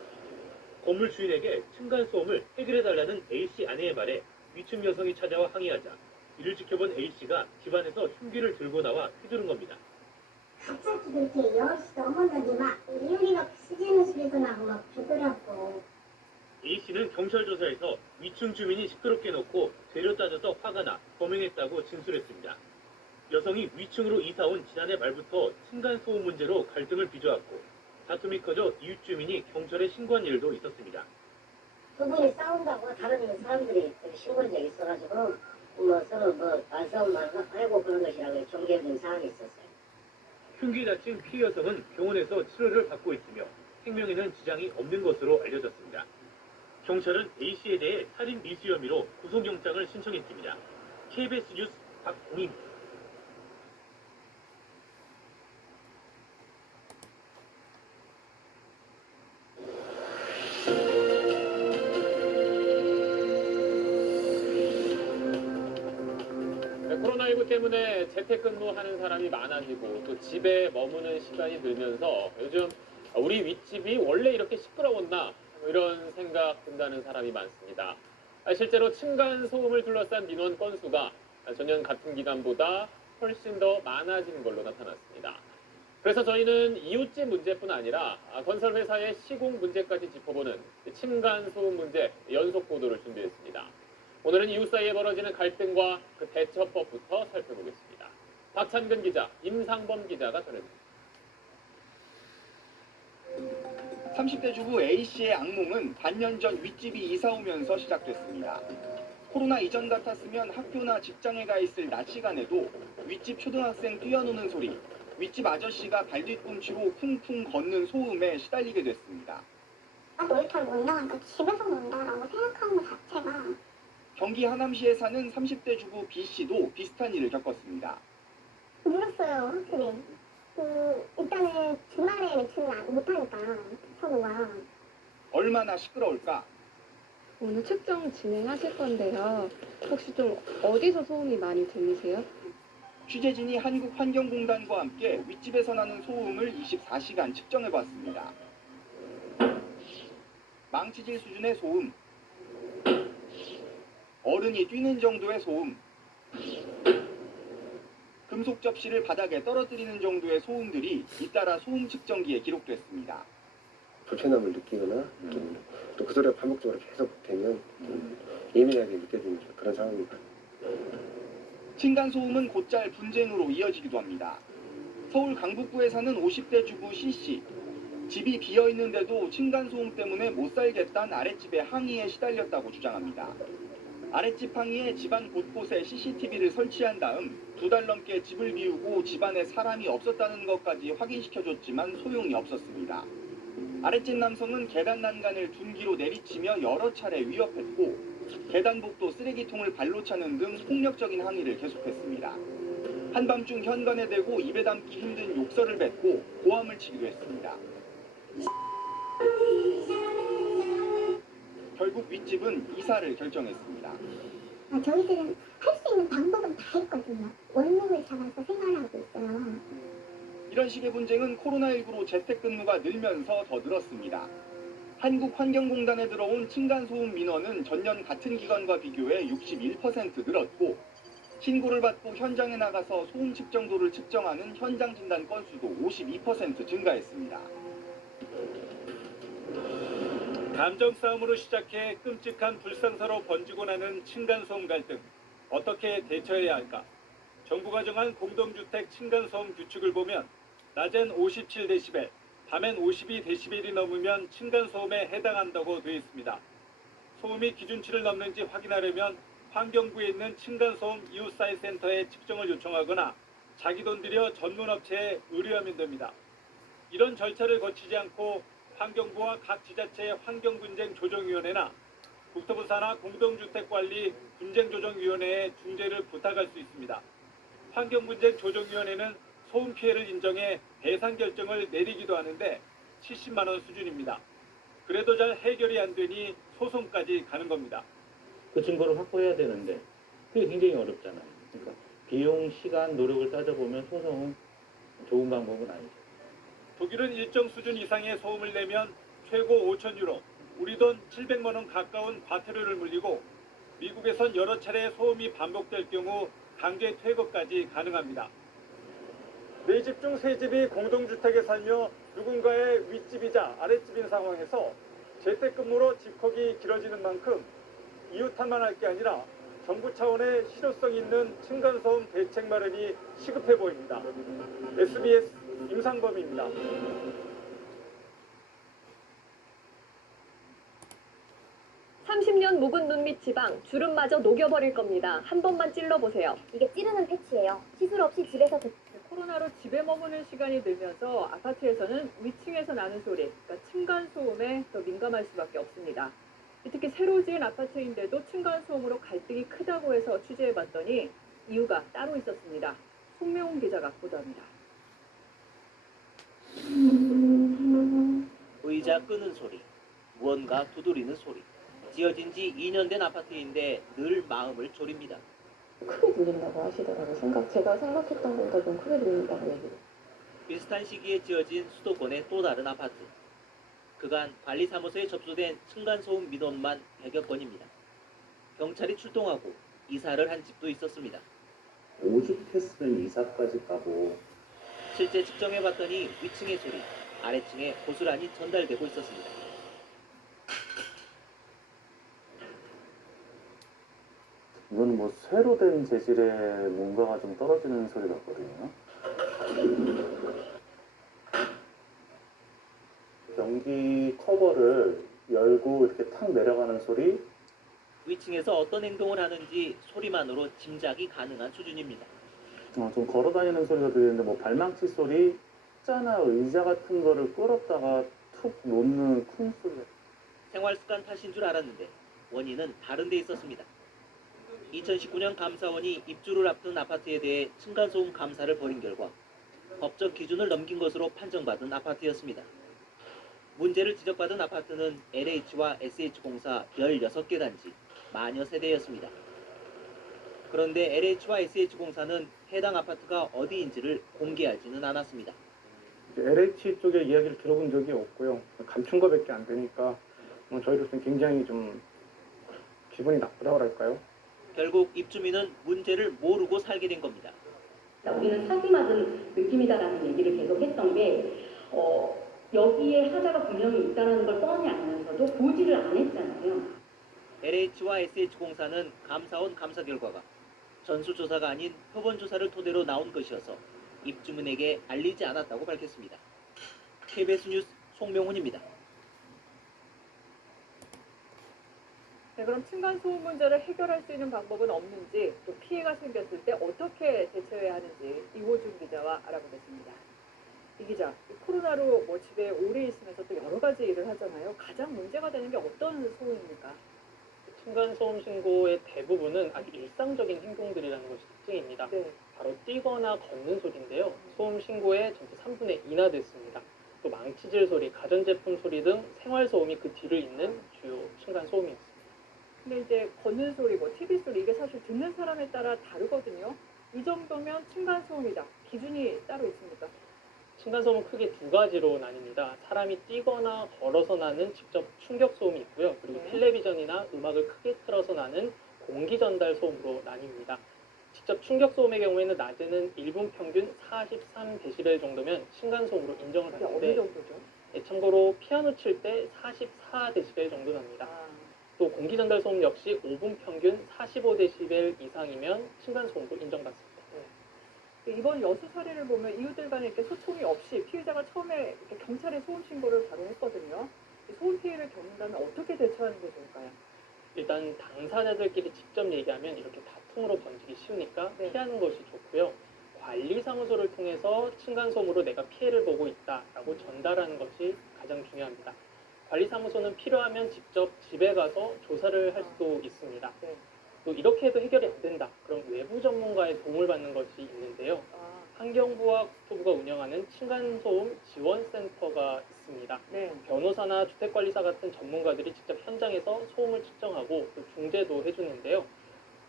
건물 주인에게 층간소음을 해결해달라는 A씨 아내의 말에 위층 여성이 찾아와 항의하자 이를 지켜본 A씨가 집안에서 흉기를 들고 나와 휘두른 겁니다. 갑자기 그렇게 10시 넘었는데 막 유리가 부서지는 소리도 나고 막 그러더라고. A씨는 경찰 조사에서 위층 주민이 시끄럽게 놓고 죄를 따져서 화가 나 범행했다고 진술했습니다. 여성이 위층으로 이사온 지난해 말부터 층간소음 문제로 갈등을 빚어왔고 다툼이 커져 이웃 주민이 경찰에 신고한 일도 있었습니다. 두 분이 싸운다고 다른 사람들이 신고한 적이 있어가지고 뭐 서로 뭐 말싸움만 하고 그런 것이라고 종결된 사안이 있었어요. 흉기 다친 피해 여성은 병원에서 치료를 받고 있으며 생명에는 지장이 없는 것으로 알려졌습니다. 경찰은 A씨에 대해 살인 미수 혐의로 구속영장을 신청했습니다. KBS 뉴스 박봉희입니다. 코로나19 때문에 재택근무하는 사람이 많아지고 또 집에 머무는 시간이 늘면서 요즘 우리 윗집이 원래 이렇게 시끄러웠나 이런 생각 든다는 사람이 많습니다. 실제로 층간소음을 둘러싼 민원 건수가 전년 같은 기간보다 훨씬 더 많아진 걸로 나타났습니다. 그래서 저희는 이웃집 문제뿐 아니라 건설회사의 시공 문제까지 짚어보는 층간소음 문제 연속 보도를 준비했습니다. 오늘은 이웃 사이에 벌어지는 갈등과 그 대처법부터 살펴보겠습니다. 박찬근 기자, 임상범 기자가 전해드립니다. 30대 주부 A씨의 악몽은 반년 전 윗집이 이사 오면서 시작됐습니다. 코로나 이전 같았으면 학교나 직장에 가 있을 낮 시간에도 윗집 초등학생 뛰어노는 소리, 윗집 아저씨가 발뒤꿈치로 쿵쿵 걷는 소음에 시달리게 됐습니다. 놀이터를 못 나가니까 집에서 논다라고 생각하는 것 자체가. 경기 하남시에 사는 30대 주부 B씨도 비슷한 일을 겪었습니다. 몰랐어요, 확실히. 일단은 주말에 외출을 못하니까 서로가. 얼마나 시끄러울까? 오늘 측정 진행하실 건데요. 혹시 좀 어디서 소음이 많이 들리세요? 취재진이 한국환경공단과 함께 윗집에서 나는 소음을 24시간 측정해봤습니다. 망치질 수준의 소음, 어른이 뛰는 정도의 소음, 금속 접시를 바닥에 떨어뜨리는 정도의 소음들이 잇따라 소음 측정기에 기록됐습니다. 불편함을 느끼거나 또 그 소리가 반복적으로 계속 되면 예민하게 느껴지는 그런 상황입니다. 층간소음은 곧잘 분쟁으로 이어지기도 합니다. 서울 강북구에 사는 50대 주부 C씨. 집이 비어있는데도 층간소음 때문에 못 살겠다는 아랫집의 항의에 시달렸다고 주장합니다. 아랫집 항의에 집안 곳곳에 CCTV를 설치한 다음 2달 넘게 집을 비우고 집안에 사람이 없었다는 것까지 확인시켜줬지만 소용이 없었습니다. 아랫집 남성은 계단 난간을 둔기로 내리치며 여러 차례 위협했고 계단복도 쓰레기통을 발로 차는 등 폭력적인 항의를 계속했습니다. 한밤중 현관에 대고 입에 담기 힘든 욕설을 뱉고 고함을 치기도 했습니다. 결국 윗집은 이사를 결정했습니다. 저희들은 할 수 있는 방법은 다 했거든요. 원룸을 잡아서 생활하고 있어요. 이런 식의 분쟁은 코로나19로 재택근무가 늘면서 더 늘었습니다. 한국환경공단에 들어온 층간소음 민원은 전년 같은 기간과 비교해 61% 늘었고 신고를 받고 현장에 나가서 소음 측정도를 측정하는 현장 진단 건수도 52% 증가했습니다. 감정 싸움으로 시작해 끔찍한 불상사로 번지고 나는 층간소음 갈등. 어떻게 대처해야 할까? 정부가 정한 공동주택 층간소음 규칙을 보면 낮엔 57데시벨, 밤엔 52데시벨이 넘으면 층간소음에 해당한다고 되어 있습니다. 소음이 기준치를 넘는지 확인하려면 환경부에 있는 층간소음 이웃사회 센터에 측정을 요청하거나 자기 돈 들여 전문업체에 의뢰하면 됩니다. 이런 절차를 거치지 않고 환경부와 각 지자체 환경분쟁 조정위원회나 국토부 산하 공동주택관리 분쟁조정위원회에 중재를 부탁할 수 있습니다. 환경분쟁 조정위원회는 소음 피해를 인정해 배상 결정을 내리기도 하는데 70만 원 수준입니다. 그래도 잘 해결이 안 되니 소송까지 가는 겁니다. 그 증거를 확보해야 되는데 그게 굉장히 어렵잖아요. 그러니까 비용, 시간, 노력을 따져보면 소송은 좋은 방법은 아니죠. 독일은 일정 수준 이상의 소음을 내면 최고 5천 유로, 우리 돈 700만 원 가까운 과태료를 물리고 미국에선 여러 차례 소음이 반복될 경우 강제 퇴거까지 가능합니다. 4집 중 3집이 공동주택에 살며 누군가의 윗집이자 아랫집인 상황에서 재택근무로 집콕이 길어지는 만큼 이웃한만 할 게 아니라 정부 차원의 실효성 있는 층간소음 대책 마련이 시급해 보입니다. SBS 임상범입니다. (30년) 묵은 눈 밑 지방, 주름마저 녹여버릴 겁니다. 한 번만 찔러보세요. 이게 찌르는 패치예요. 시술 없이 집에서 코로나로 집에 머무는 시간이 늘면서 아파트에서는 위층에서 나는 소리, 그러니까 층간소음에 더 민감할 수밖에 없습니다. 특히 새로 지은 아파트인데도 층간소음으로 갈등이 크다고 해서 취재해봤더니 이유가 따로 있었습니다. 송명훈 기자가 보도합니다. 의자 끄는 소리, 무언가 두드리는 소리. 지어진 지 2년 된 아파트인데 늘 마음을 졸입니다. 크게 들린다고 하시더라고요. 제가 생각했던 것보다 좀 크게 들린다고 얘기를. 비슷한 시기에 지어진 수도권의 또 다른 아파트. 그간 관리사무소에 접수된 층간소음 민원만 100여 건입니다. 경찰이 출동하고 이사를 한 집도 있었습니다. 오죽했으면 이사까지 가고. 실제 측정해봤더니 위층의 소리, 아래층에 고스란히 전달되고 있었습니다. 이건 뭐 새로 된 재질의 뭔가가 좀 떨어지는 소리 같거든요. 변기 커버를 열고 이렇게 탁 내려가는 소리. 위층에서 어떤 행동을 하는지 소리만으로 짐작이 가능한 수준입니다. 좀 걸어다니는 소리가 들리는데 뭐 발망치 소리, 숫자나 의자 같은 거를 끌었다가 툭 놓는 큰 소리. 생활습관 탓인 줄 알았는데 원인은 다른 데 있었습니다. 2019년 감사원이 입주를 앞둔 아파트에 대해 층간소음 감사를 벌인 결과 법적 기준을 넘긴 것으로 판정받은 아파트였습니다. 문제를 지적받은 아파트는 LH와 SH공사 16개 단지, 만여 세대였습니다. 그런데 LH와 SH공사는 해당 아파트가 어디인지를 공개하지는 않았습니다. LH 쪽의 이야기를 들어본 적이 없고요. 감춘 거밖에 안 되니까 저희로서는 굉장히 좀 기분이 나쁘다고 할까요? 결국 입주민은 문제를 모르고 살게 된 겁니다. 우리는 사기맞은 느낌이다라는 얘기를 계속 했던 게 여기에 하자가 분명히 있다는 걸 뻔히 알면서도 보지를 안 했잖아요. LH와 SH공사는 감사원 감사 결과가 전수조사가 아닌 표본조사를 토대로 나온 것이어서 입주민에게 알리지 않았다고 밝혔습니다. KBS 뉴스 송명훈입니다. 네, 그럼 층간소음 문제를 해결할 수 있는 방법은 없는지, 또 피해가 생겼을 때 어떻게 대처해야 하는지 이호준 기자와 알아보겠습니다. 이 기자, 코로나로 뭐 집에 오래 있으면서 또 여러 가지 일을 하잖아요. 가장 문제가 되는 게 어떤 소음입니까? 층간소음 신고의 대부분은 아주 일상적인 행동들이라는 것이 특징입니다. 네. 바로 뛰거나 걷는 소리인데요. 소음 신고의 전체 3분의 2나 됐습니다. 또 망치질 소리, 가전제품 소리 등 생활소음이 그 뒤를 잇는 주요 층간소음이었습니다. 근데 이제 걷는 소리, 뭐 TV 소리, 이게 사실 듣는 사람에 따라 다르거든요. 이 정도면 층간소음이다. 기준이 따로 있습니까? 층간소음은 크게 두 가지로 나뉩니다. 사람이 뛰거나 걸어서 나는 직접 충격 소음이 있고요. 그리고 네. 텔레비전이나 음악을 크게 틀어서 나는 공기 전달 소음으로 나뉩니다. 직접 충격 소음의 경우에는 낮에는 1분 평균 43데시벨 정도면 층간소음으로 인정을 이게 하는데 어느 정도죠? 참고로 피아노 칠 때 44데시벨 정도 납니다. 또 공기 전달 소음 역시 5분 평균 45데시벨 이상이면 층간소음으로 인정받습니다. 이번 여수 사례를 보면 이웃들 간에 이렇게 소통이 없이 피해자가 처음에 이렇게 경찰에 소음 신고를 바로 했거든요. 소음 피해를 겪는다면 어떻게 대처하는 게 좋을까요? 일단 당사자들끼리 직접 얘기하면 이렇게 다툼으로 번지기 쉬우니까 피하는 것이 좋고요. 관리사무소를 통해서 층간소음으로 내가 피해를 보고 있다라고 전달하는 것이 가장 중요합니다. 관리사무소는 필요하면 직접 집에 가서 조사를 할 수도 있습니다. 또 이렇게 해도 해결이 안 된다. 그럼 외부 전문가의 도움을 받는 것이 있는데요. 환경부와 국토부가 운영하는 층간소음 지원센터가 있습니다. 변호사나 주택관리사 같은 전문가들이 직접 현장에서 소음을 측정하고 또 중재도 해주는데요.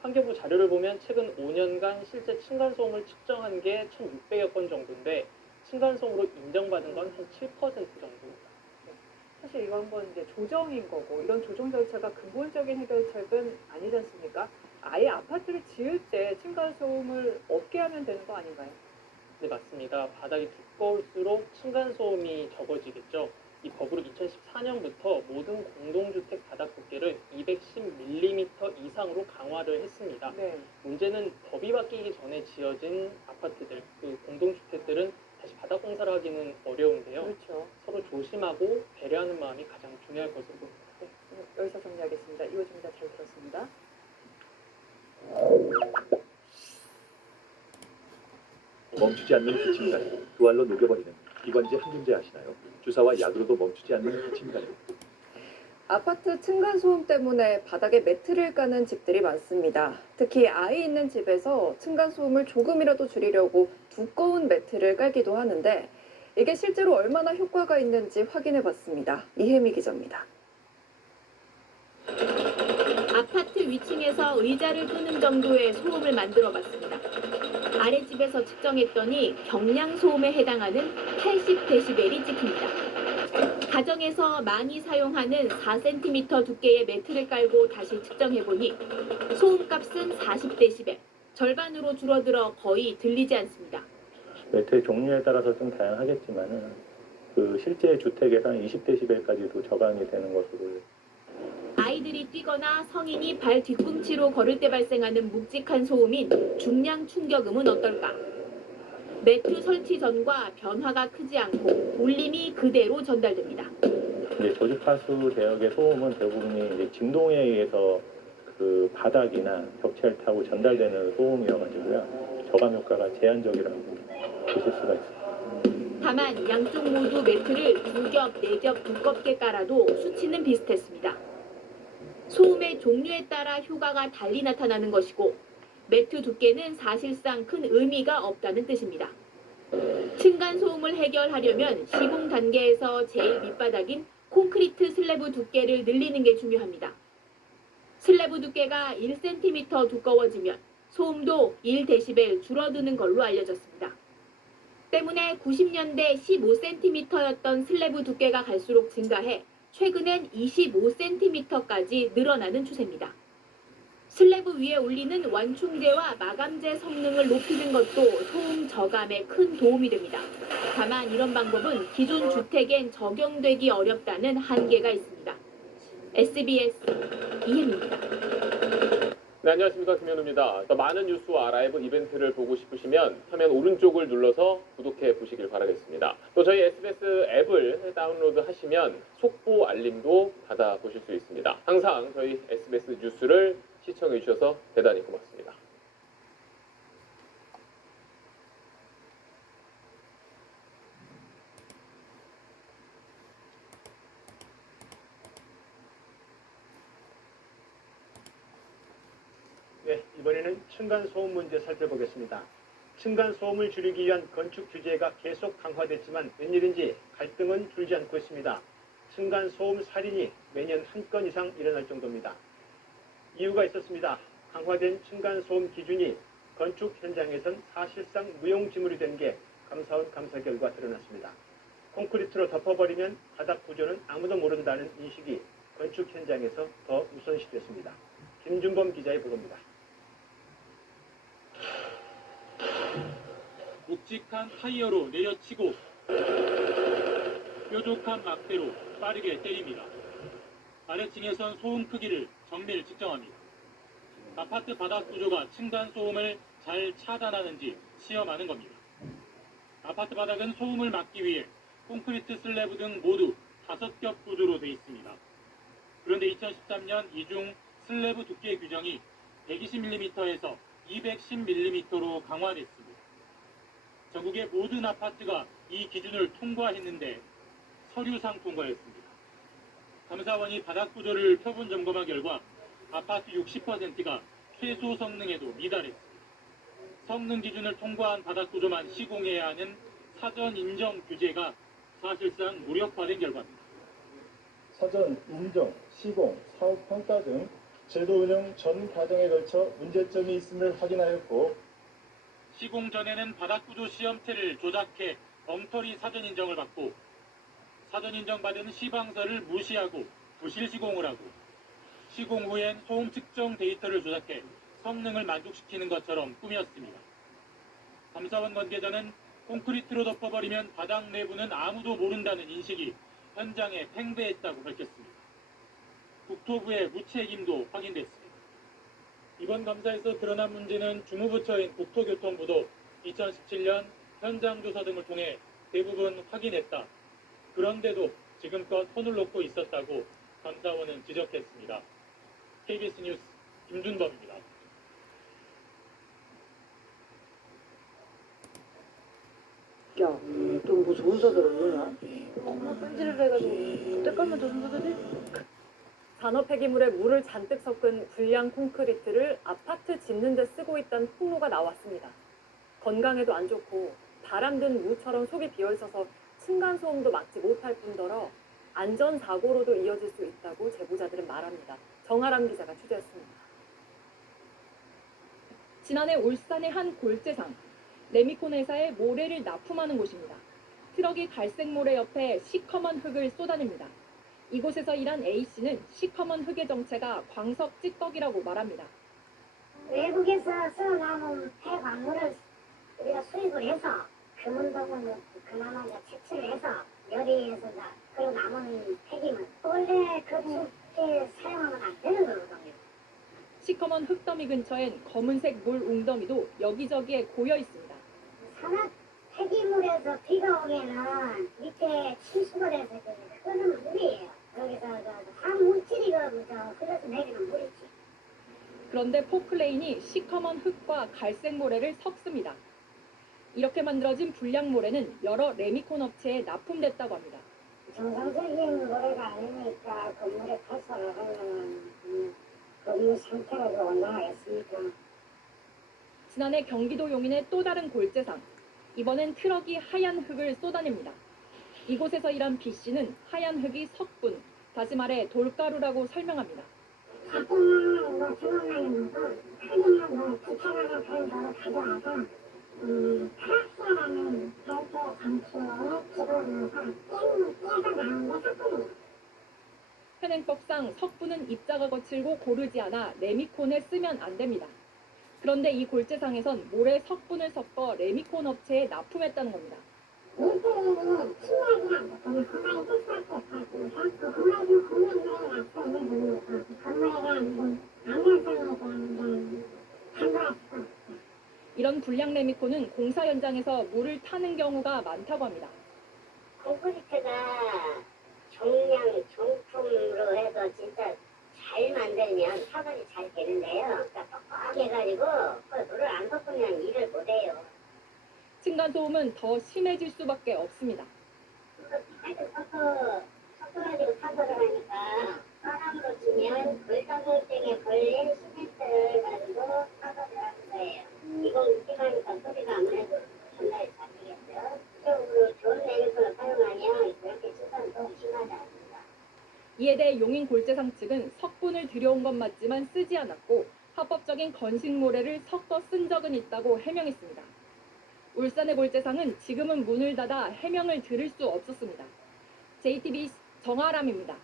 환경부 자료를 보면 최근 5년간 실제 층간소음을 측정한 게 1,600여 건 정도인데 층간소음으로 인정받은 건 한 7% 정도입니다. 사실 이거 한번 이제 조정인 거고 이런 조정 절차가 근본적인 해결책은 아니지 않습니까? 아예 아파트를 지을 때 층간소음을 없게 하면 되는 거 아닌가요? 네, 맞습니다. 바닥이 두꺼울수록 층간소음이 적어지겠죠. 이 법으로 2014년부터 모든 공동주택 바닥 두께를 210mm 이상으로 강화를 했습니다. 문제는 법이 바뀌기 전에 지어진 아파트들, 그 공동주택들은 다시 바닥 공사를 하기는 어려운데요. 그렇죠. 서로 조심하고 배려하는 마음이 가장 중요할 것으로 보입니다. 여기서 정리하겠습니다. 이호준입니다. 잘 들었습니다. 멈추지 않는 기침가루, 두 알로 녹여버리는 이관지 항균제 아시나요? 주사와 약으로도 멈추지 않는 기침가루. 아파트 층간소음 때문에 바닥에 매트를 까는 집들이 많습니다. 특히 아이 있는 집에서 층간소음을 조금이라도 줄이려고 두꺼운 매트를 깔기도 하는데 이게 실제로 얼마나 효과가 있는지 확인해 봤습니다. 이혜미 기자입니다. 아파트 위층에서 의자를 끄는 정도의 소음을 만들어 봤습니다. 아랫집에서 측정했더니 경량 소음에 해당하는 80데시벨이 찍힙니다. 가정에서 많이 사용하는 4cm 두께의 매트를 깔고 다시 측정해보니 소음값은 40데시벨, 절반으로 줄어들어 거의 들리지 않습니다. 매트의 종류에 따라서 좀 다양하겠지만은 그 실제 주택에서는 20데시벨까지도 저감이 되는 것으로. 아이들이 뛰거나 성인이 발 뒤꿈치로 걸을 때 발생하는 묵직한 소음인 중량 충격음은 어떨까? 매트 설치 전과 변화가 크지 않고 울림이 그대로 전달됩니다. 이제 조직하수 대역의 소음은 대부분이 이제 진동에 의해서 그 바닥이나 벽체를 타고 전달되는 소음이어가지고요. 저감 효과가 제한적이라고 보실 수가 있습니다. 다만 양쪽 모두 매트를 2겹, 4겹 두껍게 깔아도 수치는 비슷했습니다. 소음의 종류에 따라 효과가 달리 나타나는 것이고 매트 두께는 사실상 큰 의미가 없다는 뜻입니다. 층간소음을 해결하려면 시공 단계에서 제일 밑바닥인 콘크리트 슬래브 두께를 늘리는 게 중요합니다. 슬래브 두께가 1cm 두꺼워지면 소음도 1데시벨 줄어드는 걸로 알려졌습니다. 때문에 90년대 15cm였던 슬래브 두께가 갈수록 증가해 최근엔 25cm까지 늘어나는 추세입니다. 슬래브 위에 올리는 완충제와 마감재 성능을 높이는 것도 소음 저감에 큰 도움이 됩니다. 다만 이런 방법은 기존 주택엔 적용되기 어렵다는 한계가 있습니다. SBS 이혜미입니다. 네, 안녕하십니까. 김현우입니다. 더 많은 뉴스와 라이브 이벤트를 보고 싶으시면 화면 오른쪽을 눌러서 구독해 보시길 바라겠습니다. 또 저희 SBS 앱을 다운로드 하시면 속보 알림도 받아보실 수 있습니다. 항상 저희 SBS 뉴스를 시청해 주셔서 대단히 고맙습니다. 네, 이번에는 층간소음 문제 살펴보겠습니다. 층간소음을 줄이기 위한 건축 규제가 계속 강화됐지만 웬일인지 갈등은 줄지 않고 있습니다. 층간소음 살인이 매년 한 건 이상 일어날 정도입니다. 이유가 있었습니다. 강화된 층간소음 기준이 건축 현장에선 사실상 무용지물이 된 게 감사원 감사 결과 드러났습니다. 콘크리트로 덮어버리면 바닥 구조는 아무도 모른다는 인식이 건축 현장에서 더 우선시됐습니다. 김준범 기자의 보도입니다. 묵직한 타이어로 내려치고 뾰족한 막대로 빠르게 때립니다. 아래층에선 소음 크기를 정밀 측정합니다. 아파트 바닥 구조가 층간소음을 잘 차단하는지 시험하는 겁니다. 아파트 바닥은 소음을 막기 위해 콘크리트 슬래브 등 모두 5겹 구조로 되어 있습니다. 그런데 2013년 이중 슬래브 두께 규정이 120mm에서 210mm로 강화됐습니다. 전국의 모든 아파트가 이 기준을 통과했는데 서류상 통과했습니다. 감사원이 바닥 구조를 표본 점검한 결과 아파트 60%가 최소 성능에도 미달했습니다. 성능 기준을 통과한 바닥 구조만 시공해야 하는 사전 인정 규제가 사실상 무력화된 결과입니다. 사전 인정, 시공, 사업 평가 등 제도 운영 전 과정에 걸쳐 문제점이 있음을 확인하였고 시공 전에는 바닥 구조 시험체를 조작해 엉터리 사전 인정을 받고 사전 인정받은 시방서를 무시하고 부실 시공을 하고 시공 후엔 소음 측정 데이터를 조작해 성능을 만족시키는 것처럼 꾸몄습니다. 감사원 관계자는 콘크리트로 덮어버리면 바닥 내부는 아무도 모른다는 인식이 현장에 팽배했다고 밝혔습니다. 국토부의 무책임도 확인됐습니다. 이번 감사에서 드러난 문제는 주무부처인 국토교통부도 2017년 현장 조사 등을 통해 대부분 확인했다. 그런데도 지금껏 손을 놓고 있었다고 감사원은 지적했습니다. KBS 뉴스 김준범입니다. 야, 좀 무서운 사들은 뭐냐? 엄마 뺀질을 해가지고 그때 깔면 더 순서들이? 산업 폐기물에 물을 잔뜩 섞은 불량 콘크리트를 아파트 짓는 데 쓰고 있다는 폭로가 나왔습니다. 건강에도 안 좋고 바람 든 무처럼 속이 비어있어서 층간소음도 막지 못할 뿐더러 안전사고로도 이어질 수 있다고 제보자들은 말합니다. 정아람 기자가 취재했습니다. 지난해 울산의 한 골재상, 레미콘 회사의 모래를 납품하는 곳입니다. 트럭이 갈색 모래 옆에 시커먼 흙을 쏟아냅니다. 이곳에서 일한 A씨는 시커먼 흙의 정체가 광석 찌꺼기라고 말합니다. 외국에서 썰어나온 폐광물을 우리가 수입을 해서 금운동을 그나마 채취를 해서 열이해서 그리고 남은 폐기물 원래 그렇게 사용하면 안 되는 거거든요. 시커먼 흙더미 근처엔 검은색 물 웅덩이도 여기저기에 고여 있습니다. 산업 폐기물에서 비가 오면은 밑에 침수가 돼서 흐르는 물이에요. 여기서 화물질이 흘러서 내리는 물이지. 그런데 포크레인이 시커먼 흙과 갈색 모래를 섞습니다. 이렇게 만들어진 불량 모래는 여러 레미콘 업체에 납품됐다고 합니다. 정상적인 모래가 아니니까 건물에 탈사를 하면 건물 상태가 올라가겠습니까? 지난해 경기도 용인의 또 다른 골재상. 이번엔 트럭이 하얀 흙을 쏟아냅니다. 이곳에서 일한 B씨는 하얀 흙이 석분, 다시 말해 돌가루라고 설명합니다. 자기는 뭐 주문만이 뭐고 크기는 기차나 그런 거로 가져와서 프락시아라는 별도 장치에 집어넣어서 깨서 나온 게 석분이에요. 현행법상 석분은 입자가 거칠고 고르지 않아 레미콘에 쓰면 안 됩니다. 그런데 이 골재상에선 모래 석분을 섞어 레미콘 업체에 납품했다는 겁니다. 일주일은 침략이 안 됐거든요. 건강이 뜰수밖에 없어서 건강이 좀 공명을 앞서 있는 분이니까 건강에 대한 안전성에 대한 참고할 수가 없어요. 이런 불량 레미콘은 공사 현장에서 물을 타는 경우가 많다고 합니다. 콘크리트가 정량, 정품으로 해서 진짜 잘 만들면 파손이 잘 되는데요. 그러니까 뻑뻑해가지고 물을 안 섞으면 일을 못해요. 층간소음은 더 심해질 수밖에 없습니다. 하여튼 섞어가지고 파손을 하니까 바람으로 치면 돌덩이등에 걸린 시멘트를 가지고 파손을 하는 거예요. 이건 묵직하니까 소리가 아무래도 전달이 잘 되겠죠. 그쪽으로 좋은 레미콘을 사용하면 그렇게 층간소음 심하지 않습니다. 이에 대해 용인 골재상 측은 석분을 들여온 건 맞지만 쓰지 않았고 합법적인 건식모래를 섞어 쓴 적은 있다고 해명했습니다. 울산의 골재상은 지금은 문을 닫아 해명을 들을 수 없었습니다. JTBC 정아람입니다.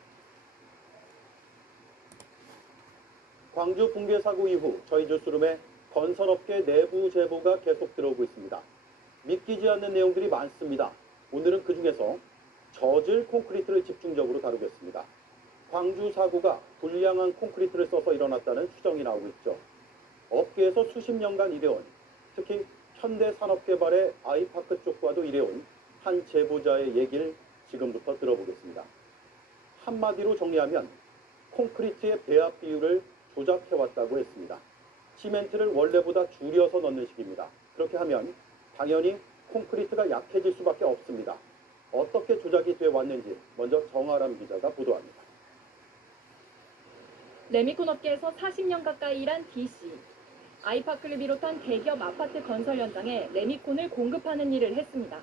광주 붕괴 사고 이후 저희 뉴스룸에 건설업계 내부 제보가 계속 들어오고 있습니다. 믿기지 않는 내용들이 많습니다. 오늘은 그중에서 저질 콘크리트를 집중적으로 다루겠습니다. 광주 사고가 불량한 콘크리트를 써서 일어났다는 추정이 나오고 있죠. 업계에서 수십 년간 일해온, 특히 현대산업개발의 아이파크 쪽과도 일해온 한 제보자의 얘기를 지금부터 들어보겠습니다. 한마디로 정리하면 콘크리트의 배합 비율을 조작해왔다고 했습니다. 시멘트를 원래보다 줄여서 넣는 식입니다. 그렇게 하면 당연히 콘크리트가 약해질 수밖에 없습니다. 어떻게 조작이 돼 왔는지 먼저 정아람 기자가 보도합니다. 레미콘 업계에서 40년 가까이 일한 DC. 아이파크를 비롯한 대기업 아파트 건설 현장에 레미콘을 공급하는 일을 했습니다.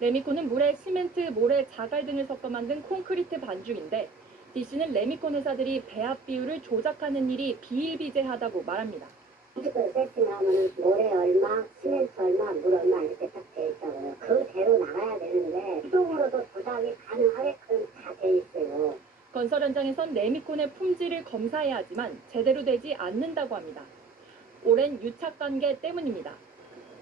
레미콘은 물에 시멘트, 모래, 자갈 등을 섞어 만든 콘크리트 반죽인데 DC는 레미콘 회사들이 배합 비율을 조작하는 일이 비일비재하다고 말합니다. 무조건 세팅하면 모래 얼마, 시멘트 얼마, 물 얼마 이렇게 딱 돼 있다고요. 그대로 나가야 되는데 수동으로도 조작이 가능하게끔 다 돼 있어요. 건설 현장에선 레미콘의 품질을 검사해야 하지만 제대로 되지 않는다고 합니다. 오랜 유착 관계 때문입니다.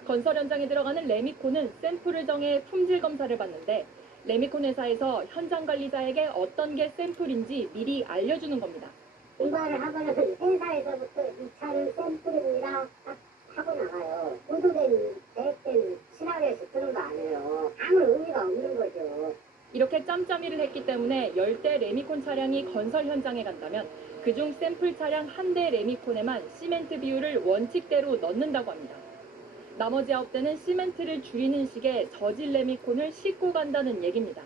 건설 현장에 들어가는 레미콘은 샘플을 정해 품질 검사를 받는데 레미콘 회사에서 현장 관리자에게 어떤 게 샘플인지 미리 알려주는 겁니다. 공부를 하면은 회사에서부터 이 차는 샘플입니다 딱 하고 나가요. 의도된 계획된 시나리오에서 쓰는 거 아니에요. 아무 의미가 없는 거죠. 이렇게 짬짬이를 했기 때문에 10대 레미콘 차량이 건설 현장에 간다면 그중 샘플 차량 1대 레미콘에만 시멘트 비율을 원칙대로 넣는다고 합니다. 나머지 9대는 시멘트를 줄이는 식의 저질 레미콘을 싣고 간다는 얘기입니다.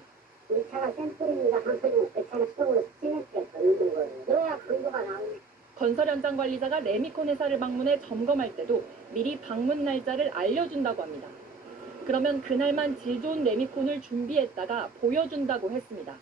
이 차가 샘플입니다 하면 그 차는 수동으로 시멘트를 넣는 거예요. 넣어야 강도가 나오네. 건설 현장 관리자가 레미콘 회사를 방문해 점검할 때도 미리 방문 날짜를 알려준다고 합니다. 그러면 그날만 질 좋은 레미콘을 준비했다가 보여준다고 했습니다.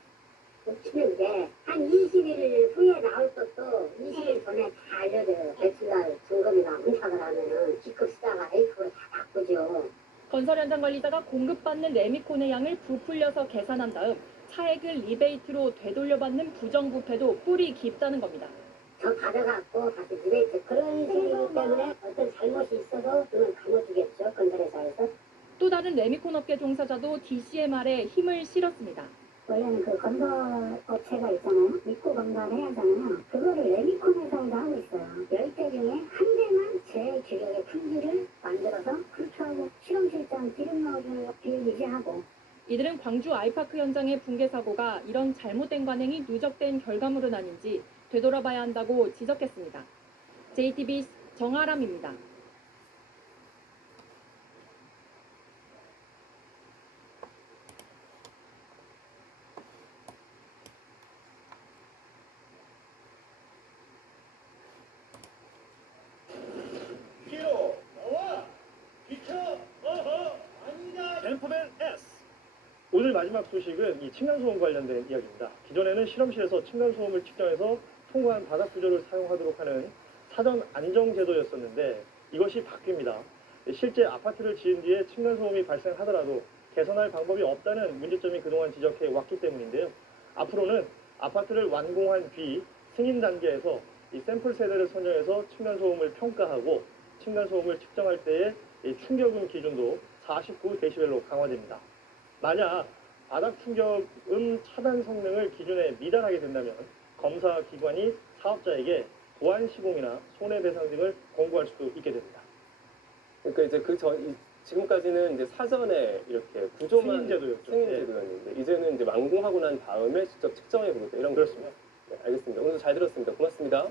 치면 이제 한 20일 후에 나올 것도 20일 전에 다 알려줘요. 며칠날 점검이나 문착을 하면은 G급 쓰다가 A급으로 다 바꾸죠. 건설 현장 관리자가 공급받는 레미콘의 양을 부풀려서 계산한 다음 차액을 리베이트로 되돌려받는 부정부패도 뿌리 깊다는 겁니다. 저 받아갖고 다시 리베이트 그런 식이기 때문에 어떤 잘못이 있어도 그건 감아주겠죠. 건설회사에서. 또 다른 레미콘 업계 종사자도 DC의 말에 힘을 실었습니다. 원래는 그 건설 업체가 있잖아요. 입고 건설해야 하잖아요. 그거를 레미콘 회사에서 하고 있어요. 10대 중에 한 대만 제 규격의 품질을 만들어서 그렇게 하고 실험실장 기름 넣어주는 거 비율 유지하고. 이들은 광주 아이파크 현장의 붕괴 사고가 이런 잘못된 관행이 누적된 결과물은 아닌지 되돌아봐야 한다고 지적했습니다. JTBC 정아람입니다. 오늘 마지막 소식은 이 층간소음 관련된 이야기입니다. 기존에는 실험실에서 층간소음을 측정해서 통과한 바닥 구조를 사용하도록 하는 사전 안정제도였었는데 이것이 바뀝니다. 실제 아파트를 지은 뒤에 층간소음이 발생하더라도 개선할 방법이 없다는 문제점이 그동안 지적해 왔기 때문인데요. 앞으로는 아파트를 완공한 뒤 승인 단계에서 이 샘플 세대를 선정해서 층간소음을 평가하고 층간소음을 측정할 때의 이 충격음 기준도 49dB로 강화됩니다. 만약 바닥 충격음 차단 성능을 기준에 미달하게 된다면 검사 기관이 사업자에게 보안 시공이나 손해배상 등을 권고할 수도 있게 됩니다. 그러니까 이제 지금까지는 이제 사전에 이렇게 구조만 승인제도였죠. 승인제도였는데 이제는 이제 완공하고 난 다음에 직접 측정해 보겠다 이런 그렇습니다. 거죠. 네, 알겠습니다. 오늘도 잘 들었습니다. 고맙습니다.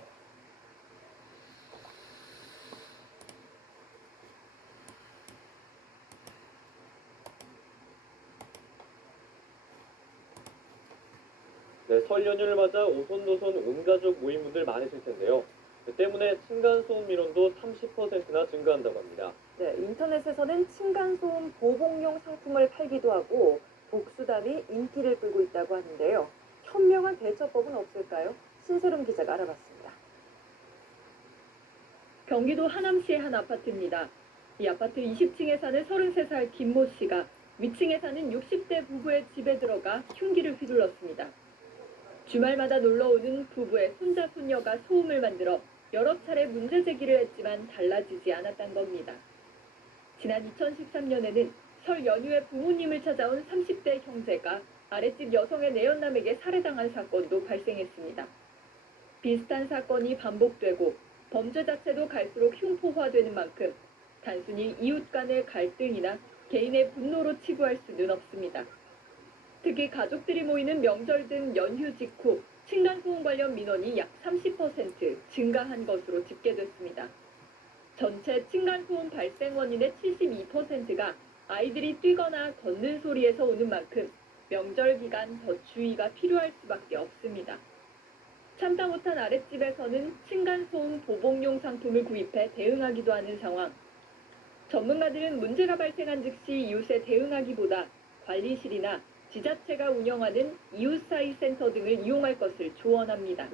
네, 설 연휴를 맞아 오손도손 온가족 모임분들 많으실 텐데요. 그 때문에 층간소음 민원도 30%나 증가한다고 합니다. 네, 인터넷에서는 층간소음 보복용 상품을 팔기도 하고 복수담이 인기를 끌고 있다고 하는데요. 현명한 대처법은 없을까요? 신세롬 기자가 알아봤습니다. 경기도 하남시의 한 아파트입니다. 이 아파트 20층에 사는 33살 김모 씨가 위층에 사는 60대 부부의 집에 들어가 흉기를 휘둘렀습니다. 주말마다 놀러오는 부부의 손자 손녀가 소음을 만들어 여러 차례 문제 제기를 했지만 달라지지 않았던 겁니다. 지난 2013년에는 설 연휴에 부모님을 찾아온 30대 형제가 아랫집 여성의 내연남에게 살해당한 사건도 발생했습니다. 비슷한 사건이 반복되고 범죄 자체도 갈수록 흉포화되는 만큼 단순히 이웃 간의 갈등이나 개인의 분노로 치부할 수는 없습니다. 특히 가족들이 모이는 명절 등 연휴 직후 층간소음 관련 민원이 약 30% 증가한 것으로 집계됐습니다. 전체 층간소음 발생 원인의 72%가 아이들이 뛰거나 걷는 소리에서 오는 만큼 명절 기간 더 주의가 필요할 수밖에 없습니다. 참다 못한 아랫집에서는 층간소음 보복용 상품을 구입해 대응하기도 하는 상황. 전문가들은 문제가 발생한 즉시 이웃에 대응하기보다 관리실이나 지자체가 운영하는 이웃사이 센터 등을 이용할 것을 조언합니다.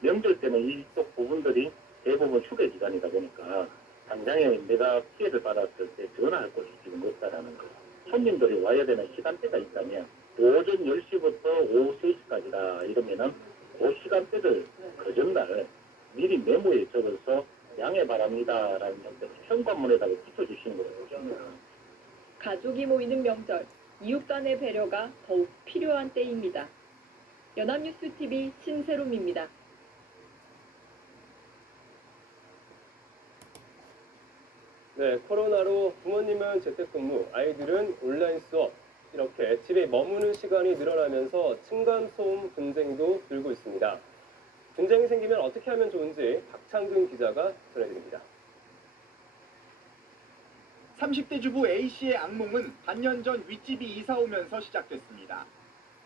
명절 때는 이쪽 부분들이 대부분 휴게 기간이다 보니까 당장에 내가 피해를 받았을 때 전화할 곳이 지금 없다라는 거. 손님들이 와야 되는 시간대가 있다면 오전 10시부터 오후 3시까지다 이러면은 그 시간대를 그 전날 미리 메모에 적어서 양해 바랍니다라는 현관문에다가 붙여주시는 거죠. 가족이 모이는 명절, 이웃 간의 배려가 더욱 필요한 때입니다. 연합뉴스TV 신세롬입니다. 네, 코로나로 부모님은 재택근무, 아이들은 온라인 수업, 이렇게 집에 머무는 시간이 늘어나면서 층간소음 분쟁도 늘고 있습니다. 분쟁이 생기면 어떻게 하면 좋은지 박창근 기자가 전해드립니다. 30대 주부 A씨의 악몽은 반년 전 윗집이 이사 오면서 시작됐습니다.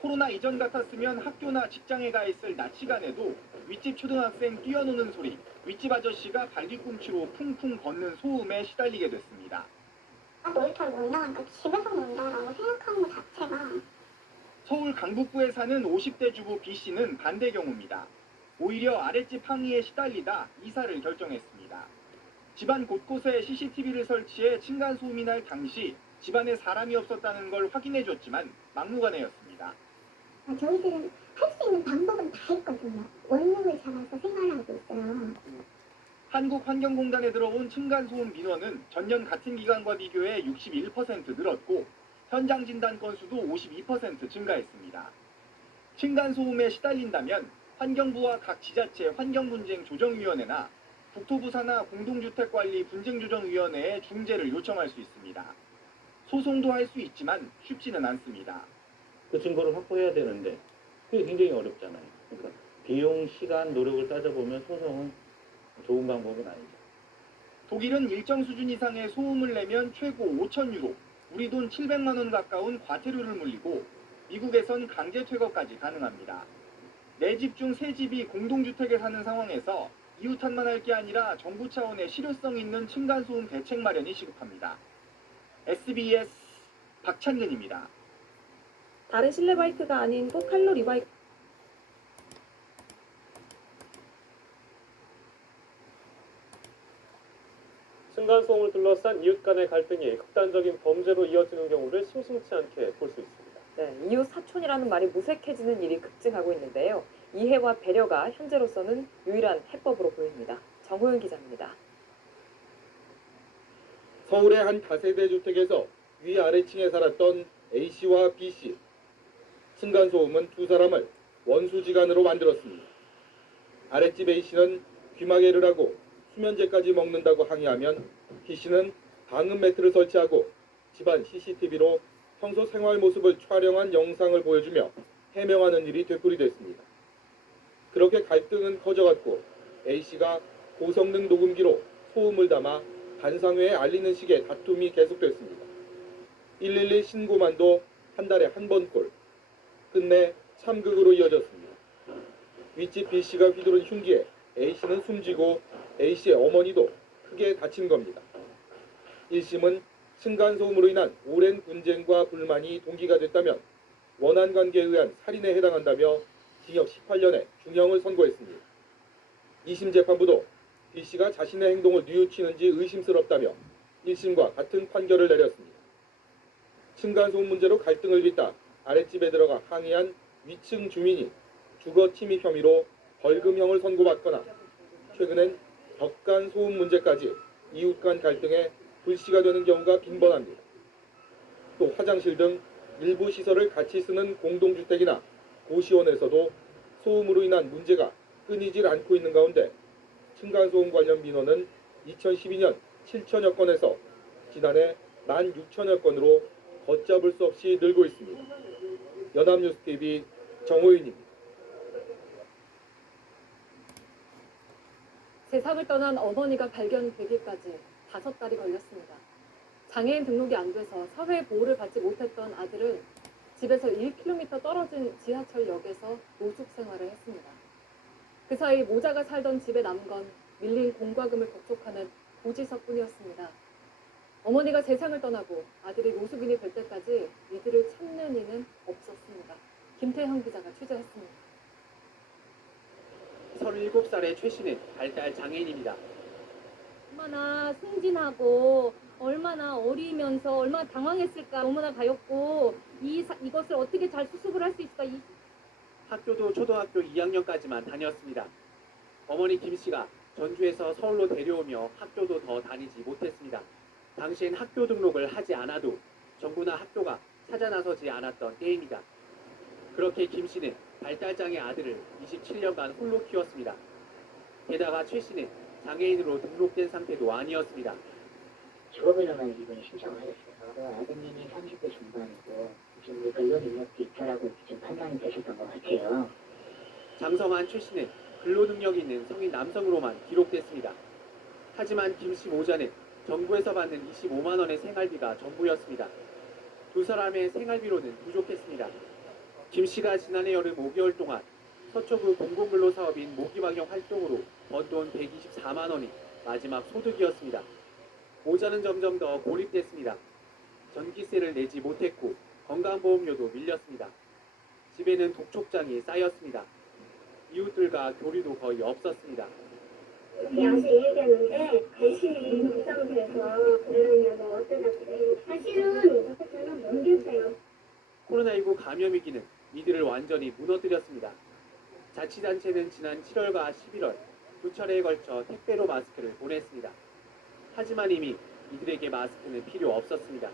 코로나 이전 같았으면 학교나 직장에 가 있을 낮 시간에도 윗집 초등학생 뛰어노는 소리, 윗집 아저씨가 발뒤꿈치로 쿵쿵 걷는 소음에 시달리게 됐습니다. 놀이터를 못 나가니까 집에서 논다라고 생각하는 것 자체가. 서울 강북구에 사는 50대 주부 B씨는 반대 경우입니다. 오히려 아랫집 항의에 시달리다 이사를 결정했습니다. 집안 곳곳에 CCTV를 설치해 층간소음이 날 당시 집안에 사람이 없었다는 걸 확인해줬지만 막무가내였습니다. 저희들은 할 수 있는 방법은 다 했거든요. 원룸을 잡아서 생활하고 있어요. 한국환경공단에 들어온 층간소음 민원은 전년 같은 기간과 비교해 61% 늘었고 현장 진단 건수도 52% 증가했습니다. 층간소음에 시달린다면 환경부와 각 지자체 환경분쟁조정위원회나 국토부 산하 공동주택관리 분쟁조정위원회에 중재를 요청할 수 있습니다. 소송도 할 수 있지만 쉽지는 않습니다. 그 증거를 확보해야 되는데 그게 굉장히 어렵잖아요. 그러니까 비용, 시간, 노력을 따져보면 소송은 좋은 방법은 아니죠. 독일은 일정 수준 이상의 소음을 내면 최고 5,000유로, 우리 돈 700만 원 가까운 과태료를 물리고 미국에선 강제 퇴거까지 가능합니다. 4집 중 3집이 공동주택에 사는 상황에서 이웃한만 할 게 아니라 정부 차원의 실효성 있는 층간소음 대책 마련이 시급합니다. SBS 박찬근입니다. 다른 실내 바이크가 아닌 또 칼로리 바이크. 층간소음을 둘러싼 이웃 간의 갈등이 극단적인 범죄로 이어지는 경우를 심심치 않게 볼 수 있습니다. 네, 이웃 사촌이라는 말이 무색해지는 일이 급증하고 있는데요. 이해와 배려가 현재로서는 유일한 해법으로 보입니다. 정호연 기자입니다. 서울의 한 다세대 주택에서 위아래층에 살았던 A씨와 B씨. 층간소음은 두 사람을 원수지간으로 만들었습니다. 아랫집 A씨는 귀마개를 하고 수면제까지 먹는다고 항의하면 B씨는 방음 매트를 설치하고 집안 CCTV로 평소 생활 모습을 촬영한 영상을 보여주며 해명하는 일이 되풀이됐습니다. 그렇게 갈등은 커져갔고 A씨가 고성능 녹음기로 소음을 담아 반상회에 알리는 식의 다툼이 계속됐습니다. 112 신고만도 한 달에 한 번꼴. 끝내 참극으로 이어졌습니다. 윗집 B씨가 휘두른 흉기에 A씨는 숨지고 A씨의 어머니도 크게 다친 겁니다. 1심은 층간소음으로 인한 오랜 분쟁과 불만이 동기가 됐다면 원한 관계에 의한 살인에 해당한다며 징역 18년의 중형을 선고했습니다. 2심 재판부도 B씨가 자신의 행동을 뉘우치는지 의심스럽다며 1심과 같은 판결을 내렸습니다. 층간소음 문제로 갈등을 빚다 아랫집에 들어가 항의한 위층 주민이 주거 침입 혐의로 벌금형을 선고받거나 최근엔 벽간 소음 문제까지 이웃 간 갈등에 불씨가 되는 경우가 빈번합니다. 또 화장실 등 일부 시설을 같이 쓰는 공동주택이나 고시원에서도 소음으로 인한 문제가 끊이질 않고 있는 가운데 층간소음 관련 민원은 2012년 7천여 건에서 지난해 16,000여 건으로 걷잡을 수 없이 늘고 있습니다. 연합뉴스TV 정호윤입니다. 세상을 떠난 어머니가 발견되기까지 5달이 걸렸습니다. 장애인 등록이 안 돼서 사회 보호를 받지 못했던 아들은 집에서 1km 떨어진 지하철역에서 노숙 생활을 했습니다. 그 사이 모자가 살던 집에 남은 건 밀린 공과금을 독촉하는 고지서뿐이었습니다. 어머니가 세상을 떠나고 아들이 노숙인이 될 때까지 이들을 찾는 이는 없었습니다. 김태형 기자가 취재했습니다. 37살의 최씨는 발달 장애인입니다. 얼마나 순진하고 얼마나 어리면서 얼마나 당황했을까. 너무나 가엾고 이것을 어떻게 잘 수습을 할 수 있을까. 학교도 초등학교 2학년까지만 다녔습니다. 어머니 김 씨가 전주에서 서울로 데려오며 학교도 더 다니지 못했습니다. 당시엔 학교 등록을 하지 않아도 정부나 학교가 찾아 나서지 않았던 때입니다. 그렇게 김 씨는 발달장애 아들을 27년간 홀로 키웠습니다. 게다가 최 씨는 장애인으로 등록된 상태도 아니었습니다. 직업으로만 이번에 신청을 하셨어요. 아드님이 30대 중반이고 지금 근로 능력도 있다라고 지금 판단이 되셨던 것 같아요. 장성한 최 씨는 근로 능력이 있는 성인 남성으로만 기록됐습니다. 하지만 김 씨 모자는 정부에서 받는 25만 원의 생활비가 전부였습니다. 두 사람의 생활비로는 부족했습니다. 김 씨가 지난해 여름 5개월 동안 서초구 공공근로사업인 모기방역 활동으로 번 돈 124만 원이 마지막 소득이었습니다. 모자는 점점 더 고립됐습니다. 전기세를 내지 못했고 건강보험료도 밀렸습니다. 집에는 독촉장이 쌓였습니다. 이웃들과 교류도 거의 없었습니다. 양식 얘기했는데 관심이 없다고 해서 그러냐고 어쩌다고 사실은 저는 모르겠어요. 코로나19 감염 위기는 이들을 완전히 무너뜨렸습니다. 자치단체는 지난 7월과 11월 두 차례에 걸쳐 택배로 마스크를 보냈습니다. 하지만 이미 이들에게 마스크는 필요 없었습니다.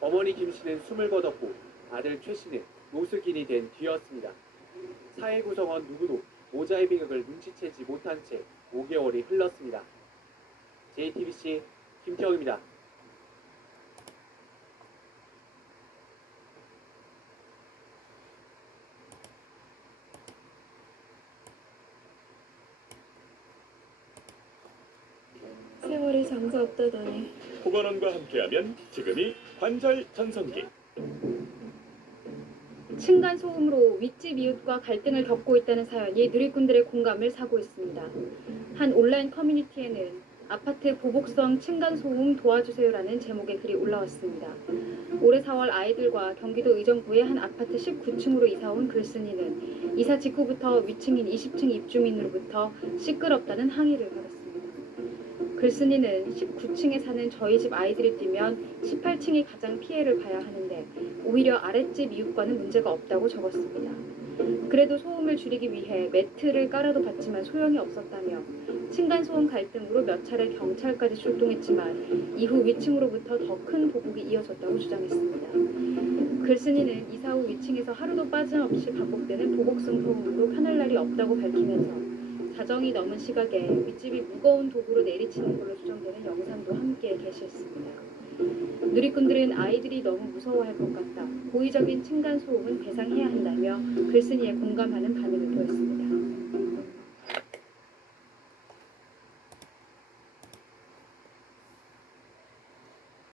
어머니 김 씨는 숨을 거뒀고 아들 최 씨는 노숙인이 된 뒤였습니다. 사회 구성원 누구도 모자의 비극을 눈치채지 못한 채 5개월이 흘렀습니다. JTBC 김태형입니다. 세월이 장사 없다더니 보건원과 함께하면 지금이 관절 전성기. 층간소음으로 윗집 이웃과 갈등을 겪고 있다는 사연이 누리꾼들의 공감을 사고 있습니다. 한 온라인 커뮤니티에는 아파트 보복성 층간소음 도와주세요라는 제목의 글이 올라왔습니다. 올해 4월 아이들과 경기도 의정부의 한 아파트 19층으로 이사온 글쓴이는 이사 직후부터 위층인 20층 입주민으로부터 시끄럽다는 항의를 받았습니다. 글쓴이는 19층에 사는 저희 집 아이들이 뛰면 18층이 가장 피해를 봐야 하는데 오히려 아랫집 이웃과는 문제가 없다고 적었습니다. 그래도 소음을 줄이기 위해 매트를 깔아도 봤지만 소용이 없었다며 층간소음 갈등으로 몇 차례 경찰까지 출동했지만 이후 위층으로부터 더 큰 보복이 이어졌다고 주장했습니다. 글쓴이는 이사 후 위층에서 하루도 빠짐없이 반복되는 보복성 소음으로 편할 날이 없다고 밝히면서 자정이 넘은 시각에 윗집이 무거운 도구로 내리치는 걸로 추정되는 영상도 함께 게시했습니다. 누리꾼들은 아이들이 너무 무서워할 것 같다. 고의적인 층간소음은 배상해야 한다며 글쓴이에 공감하는 반응을 보였습니다.